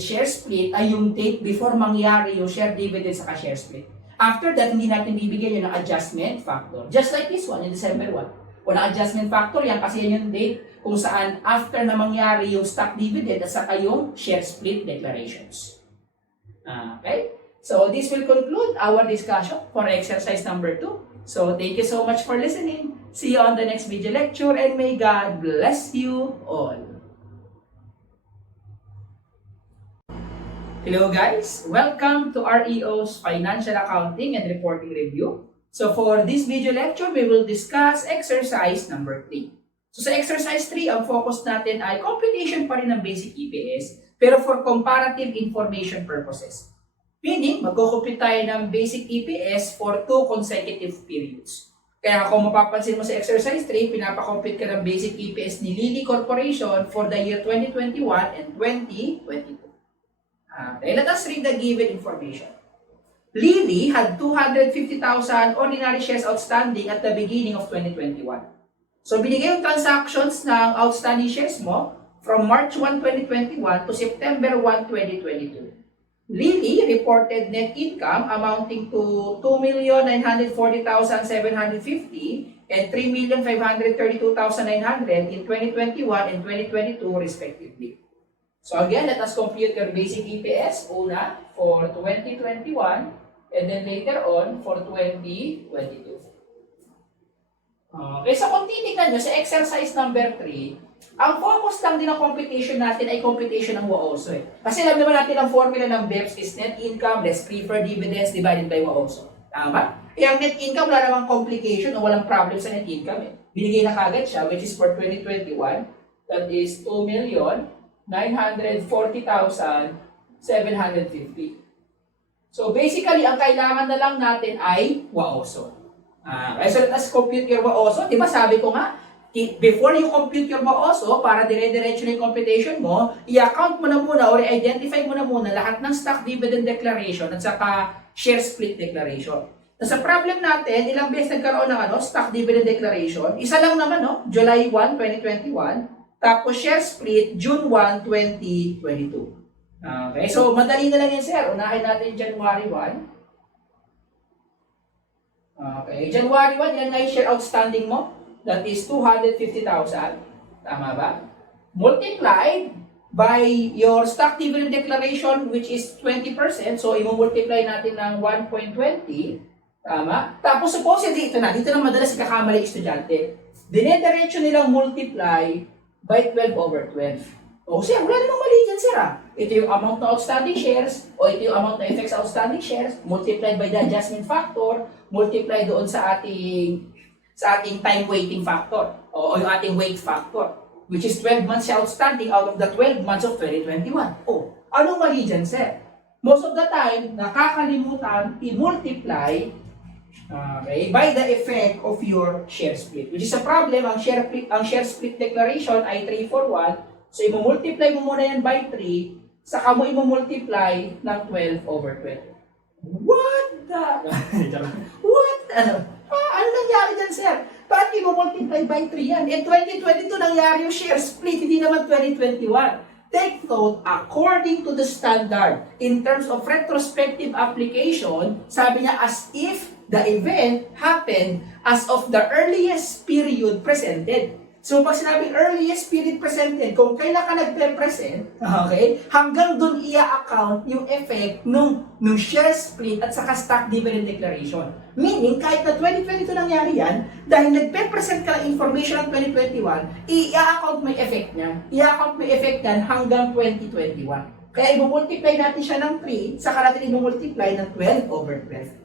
share split ay yung date before mangyari yung share dividends saka share split. After that, hindi natin bibigyan yun ng adjustment factor. Just like this one, in December 1. Walang adjustment factor yan kasi yan yung date kung saan after na mangyari yung stock dividend at saka yung share split declarations. Okay? So this will conclude our discussion for exercise number 2. So thank you so much for listening. See you on the next video lecture and may God bless you all. Hello guys! Welcome to REO's Financial Accounting and Reporting Review. So for this video lecture, we will discuss exercise number 3. So sa exercise 3, ang focus natin ay computation pa rin ng basic EPS pero for comparative information purposes. Meaning, magkukumpute tayo ng basic EPS for 2 consecutive periods. Kaya kung mapapansin mo sa exercise 3, pinapakompute ka ng basic EPS ni Lilly Corporation for the year 2021 and 2022. Okay, let us read the given information. Lilly had 250,000 ordinary shares outstanding at the beginning of 2021. So, binigay yung transactions ng outstanding shares mo from March 1, 2021 to September 1, 2022. Lilly reported net income amounting to 2,940,750 and 3,532,900 in 2021 and 2022 respectively. So again, let us compute your basic EPS una for 2021 and then later on for 2022. Okay, so kung titignan nyo sa exercise number 3, ang focus lang din ng computation natin ay computation ng WAOSO eh. Kasi alam naman natin ang formula ng BEPS is net income less preferred dividends divided by WAOSO. Tama? Eh ang net income wala namang complication o walang problem sa net income eh. Binigay na kagad siya which is for 2021. That is 2,940,750. So basically, ang kailangan na lang natin ay WAOSO. So let us compute your WAOSO. Diba sabi ko nga, before you compute your WAOSO, para dire-diretso na yung computation mo, i-account mo na muna or i-identify mo na muna lahat ng stock dividend declaration at saka share split declaration. Sa problem natin, ilang beses nagkaroon ng stock dividend declaration? Isa lang naman, no? July 1, 2021. Tapos share split, June 1, 2022. Okay, so madali na lang yan, sir. Unahin natin January 1. Okay, January 1, yan nga yung share outstanding mo. That is 250,000. Tama ba? Multiplied by your stock dividend declaration, which is 20%. So, i-multiply natin ng 1.20. Tama? Tapos, supposedly, ito na madalas ikakamali estudyante. Dinediretso nilang multiply by 12 over 12. O, sir, wala namang mali dyan, sir. Ito yung amount ng outstanding shares, o ito yung amount ng FX outstanding shares, multiplied by the adjustment factor, multiply doon sa ating time weighting factor, o yung ating weight factor, which is 12 months siya outstanding out of the 12 months of 2021. O, anong mali dyan, sir? Most of the time, nakakalimutan i-multiply by the effect of your share split, which is a problem. Ang share split declaration ay 3 for 1. So, i-multiply mo muna yan by 3, saka mo i-multiply ng 12 over 12. What the? What? Ano nangyari dyan, sir? Bakit i-multiply by 3 yan? In 2022, nangyari yung share split, hindi naman 2021. Take note, according to the standard, in terms of retrospective application, sabi niya as if the event happened as of the earliest period presented. So, pag sinabing earliest period presented, kung kailan ka nagpe-present, okay, hanggang dun i-account yung effect nung share split at saka stock dividend declaration. Meaning, kahit na 2022 nangyari yan, dahil nagpe-present ka ng information ng 2021, i-account mo yung effect niya. I-account mo yung effect niyan hanggang 2021. Kaya i-multiply natin siya ng 3, saka natin i-multiply ng 12 over 12.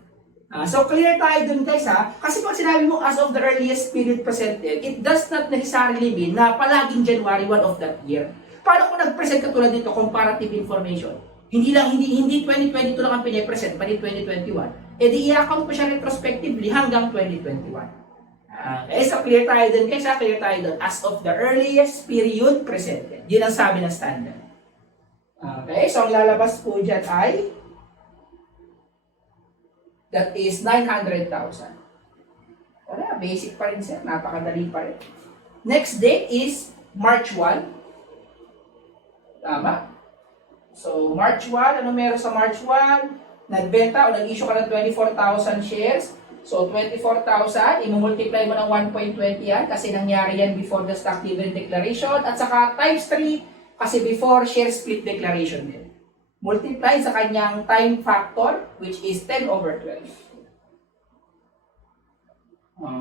So clear tayo dun guys ha, kasi pag sinabi mo as of the earliest period presented, it does not necessarily mean na palaging January 1 of that year. Paano kung nag-present ka tulad dito, comparative information? Hindi 2022 lang ang pinipresent, pati 2021. E di i-account mo siya retrospectively hanggang 2021. So clear tayo dun guys ha, clear tayo dun. As of the earliest period presented. Yun ang sabi ng standard. Okay, so ang lalabas po dyan ay that is 900,000. Wala, basic pa rin sir. Napakadali pa rin. Next date is March 1. Tama? So, March 1. Ano meron sa March 1? Nagbenta o nag-issue ka ng 24,000 shares. So, 24,000. I-multiply mo ng 1.20 yan kasi nangyari yan before the stock dividend declaration. At saka times 3 kasi before share split declaration din. Multiply sa kanyang time factor, which is 10 over 12.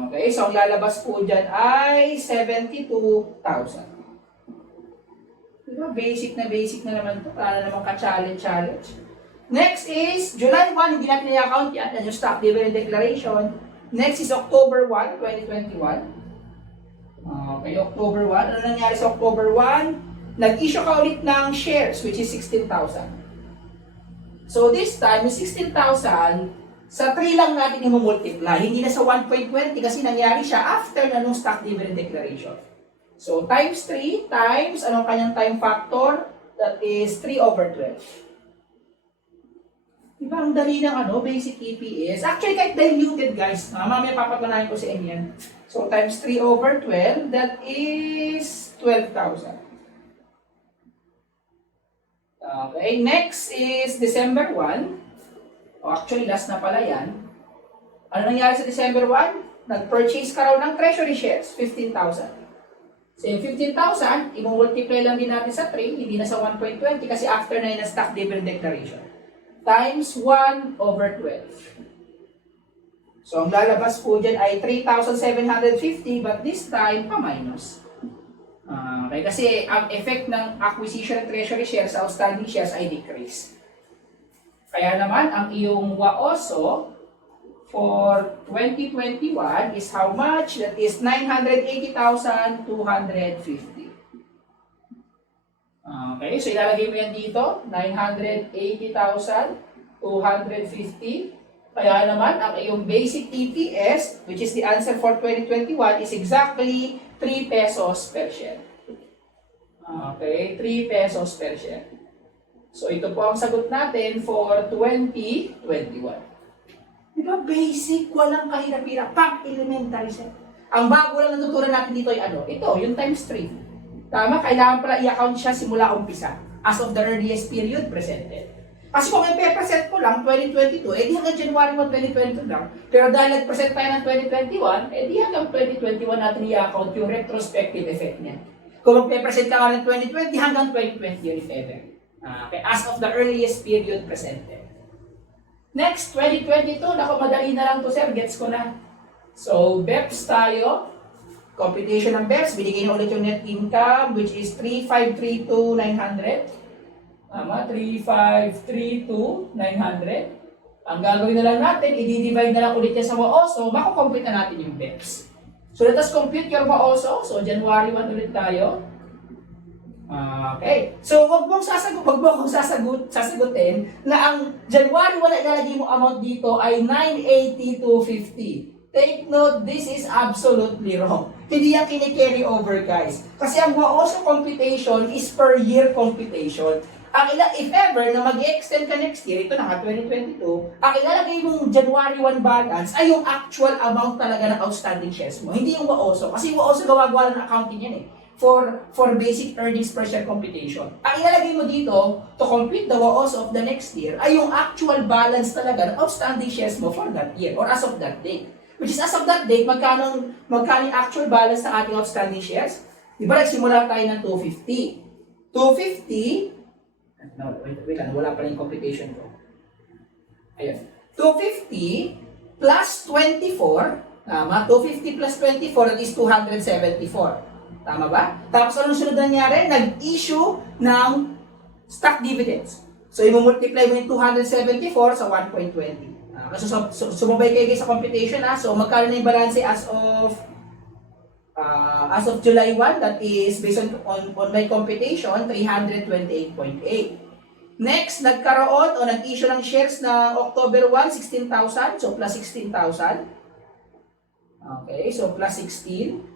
Okay, so ang lalabas po dyan ay 72,000. Diba? Basic na naman ito. Para naman ka-challenge. Next is, July 1, hindi natin i-account yan. Yan yung stock dividend declaration. Next is October 1, 2021. Okay, October 1. Ano nangyari sa October 1? Nag-issue ka ulit ng shares, which is 16,000. So this time, yung 16,000, sa 3 lang natin i-multiply. Hindi na sa 1.20 kasi nangyari siya after na nung stock dividend declaration. So times 3 times, anong kanyang time factor? That is 3 over 12. Diba, ang dali ng basic EPS. Actually, kahit diluted guys, mamaya papatunayan ko sa inyo yan. So times 3 over 12, that is 12,000. Okay, next is December 1. Actually, last na pala yan. Ano nangyari sa December 1? Nag-purchase ka raw ng treasury shares, 15,000. So, yung 15,000, i-multiply lang din natin sa 3, hindi na sa 1.20 kasi after na yun na stock dividend declaration. Times 1 over 12. So, ang lalabas po dyan ay 3,750 but this time, pa-minus. Okay, kasi ang effect ng acquisition ng treasury shares sa outstanding shares ay decrease. Kaya naman, ang iyong WAOSO for 2021 is how much? That is 980,250. Okay, so ilalagay mo yan dito, 980,250. Kaya naman, ang iyong basic EPS, which is the answer for 2021, is exactly 3 pesos per share. Okay, 3 pesos per share. So, ito po ang sagot natin for 2021. Diba, basic, walang kahirap-hirap, pang-elementary set. Ang bago lang natutunan natin dito ay ito, yung times 3. Tama, kailangan pala i-account siya simula umpisa, as of the earliest period presented. Kasi kung i-present ko lang 2022, di hanggang January 1, 2022 lang. Pero dahil nag-present tayo ng 2021, di hanggang 2021 natin i-account yung retrospective effect niya. Kung mag-present ka ng 2020, hanggang 2020 yun if ever. Okay, as of the earliest period presented. Next, 2022, naku, madali na lang to sir, gets ko na. So, BEPS tayo. Computation ng BEPS, binigay na ulit yung net income, which is 3,532,900. Tama, 3,532,900. Ang gagawin na lang natin, i-divide na lang ulit yan sa WAOSO, makukompute na natin yung BEPS. So, let us compute your WAOSO. So, January 1 ulit tayo. Okay. So, wag mo akong sasagutin na ang January 1 na ilalagay mo amount dito ay 982.50. Take note, this is absolutely wrong. Hindi yan kini-carry over, guys. Kasi ang WAOSO computation is per year computation. If ever na mag-extend ka next year, ito na nga, 2022, ang ilalagay mong January 1 balance ay yung actual amount talaga ng outstanding shares mo. Hindi yung WAOSO. Kasi yung WAOSO gawa-gawa ng accounting yan eh. For basic earnings per share computation. Ang ilalagay mo dito, to compute the WAOSO of the next year, ay yung actual balance talaga ng outstanding shares mo for that year, or as of that date. Which is as of that date, magkano yung actual balance ng ating outstanding shares? Di ba nagsimula tayo ng 250? 250, no, wait lang, wala pa rin yung computation ko. Ayun. 250 plus 24, tama? 250 plus 24, that is 274. Tama ba? Tapos anong sunod na nangyari? Nag-issue ng stock dividends. So, i-multiply mo yung 274 sa 1.20. Sumabay kayo sa computation ha. So, magkano na yung balance as of July 1, that is based on my computation, 328.8. Next, nagkaroon o nag-issue ng shares na October 1, 16,000. So, plus 16,000. Okay, so plus 16.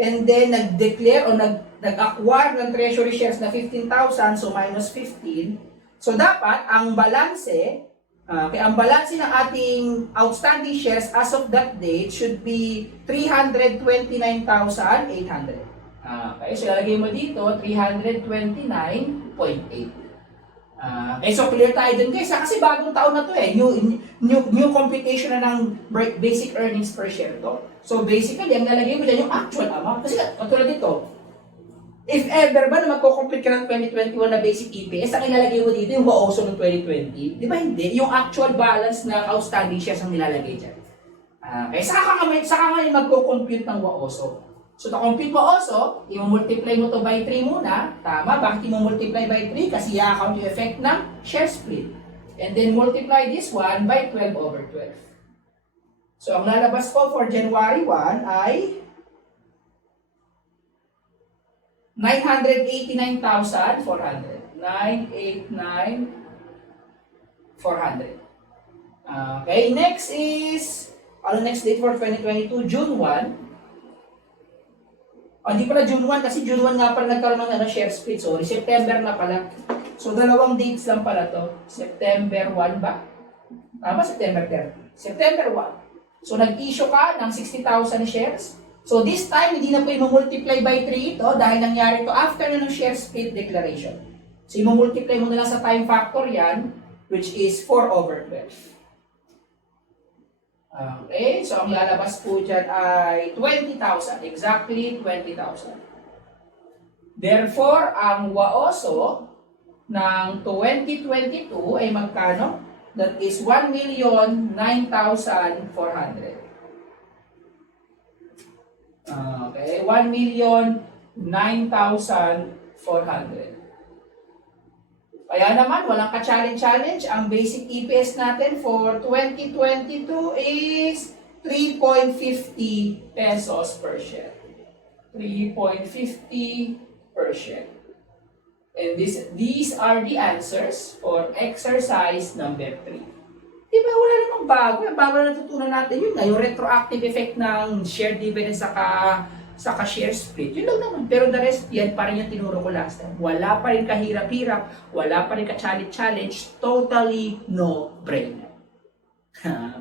And then, nag-declare o nag-acquire ng treasury shares na 15,000. So, minus 15. So, dapat, ang balanse, ang balanse ng ating outstanding shares as of that date should be 329,800. Okay, so lalagay mo dito, 329.8. Okay, so clear tayo dun guys, kasi bagong taon na to eh. New computation na ng basic earnings per share to. So basically, ang lalagay mo dyan yung actual amount. Kasi katulad dito, if ever ba na magko-complete ka ng 2021 na basic EPS, ang ilalagay mo dito yung WAOSO ng 2020, di ba hindi? Yung actual balance ng outstanding shares ang nilalagay dyan. Okay, saka nga yung magko-compute ng WAOSO. So, to compute WAOSO, i-multiply mo to by 3 muna. Tama? Bakit i-multiply by 3? Kasi i-account yung effect ng share split. And then multiply this one by 12 over 12. So, ang lalabas ko for January 1 ay 989,400. 989,400. Okay, next is, ano next date for 2022? June 1. Hindi pala June 1 kasi June 1 nga pala nagkaroon ng share split. Sorry, September na pala. So, dalawang dates lang pala to. September 1 ba? Tama, September 30. September 1. So, nag-issue ka ng 60,000 shares. So, this time, hindi na po i-multiply by 3 ito dahil nangyari ito after na ng share split declaration. So, i-multiply mo na lang sa time factor yan, which is 4 over 12. Okay, so ang lalabas po dyan ay 20,000. Exactly 20,000. Therefore, ang WAOSO ng 2022 ay magkano? That is 1,09,400. Okay, 1,09,400. Kaya naman, walang ka-challenge. Ang basic EPS natin for 2022 is 3.50 pesos per share. 3.50 per share. And these are the answers for exercise number 3. Diba, wala namang bago. Ang bago na natutunan natin yun na yung retroactive effect ng share dividend saka share split. Yun lang naman. Pero the rest, yan pa rin yung tinuro ko last time. Wala pa rin kahirap-hirap, wala pa rin ka-challenge, totally no-brainer.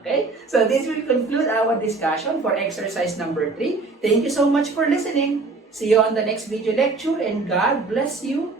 Okay? So this will conclude our discussion for exercise number 3. Thank you so much for listening. See you on the next video lecture and God bless you.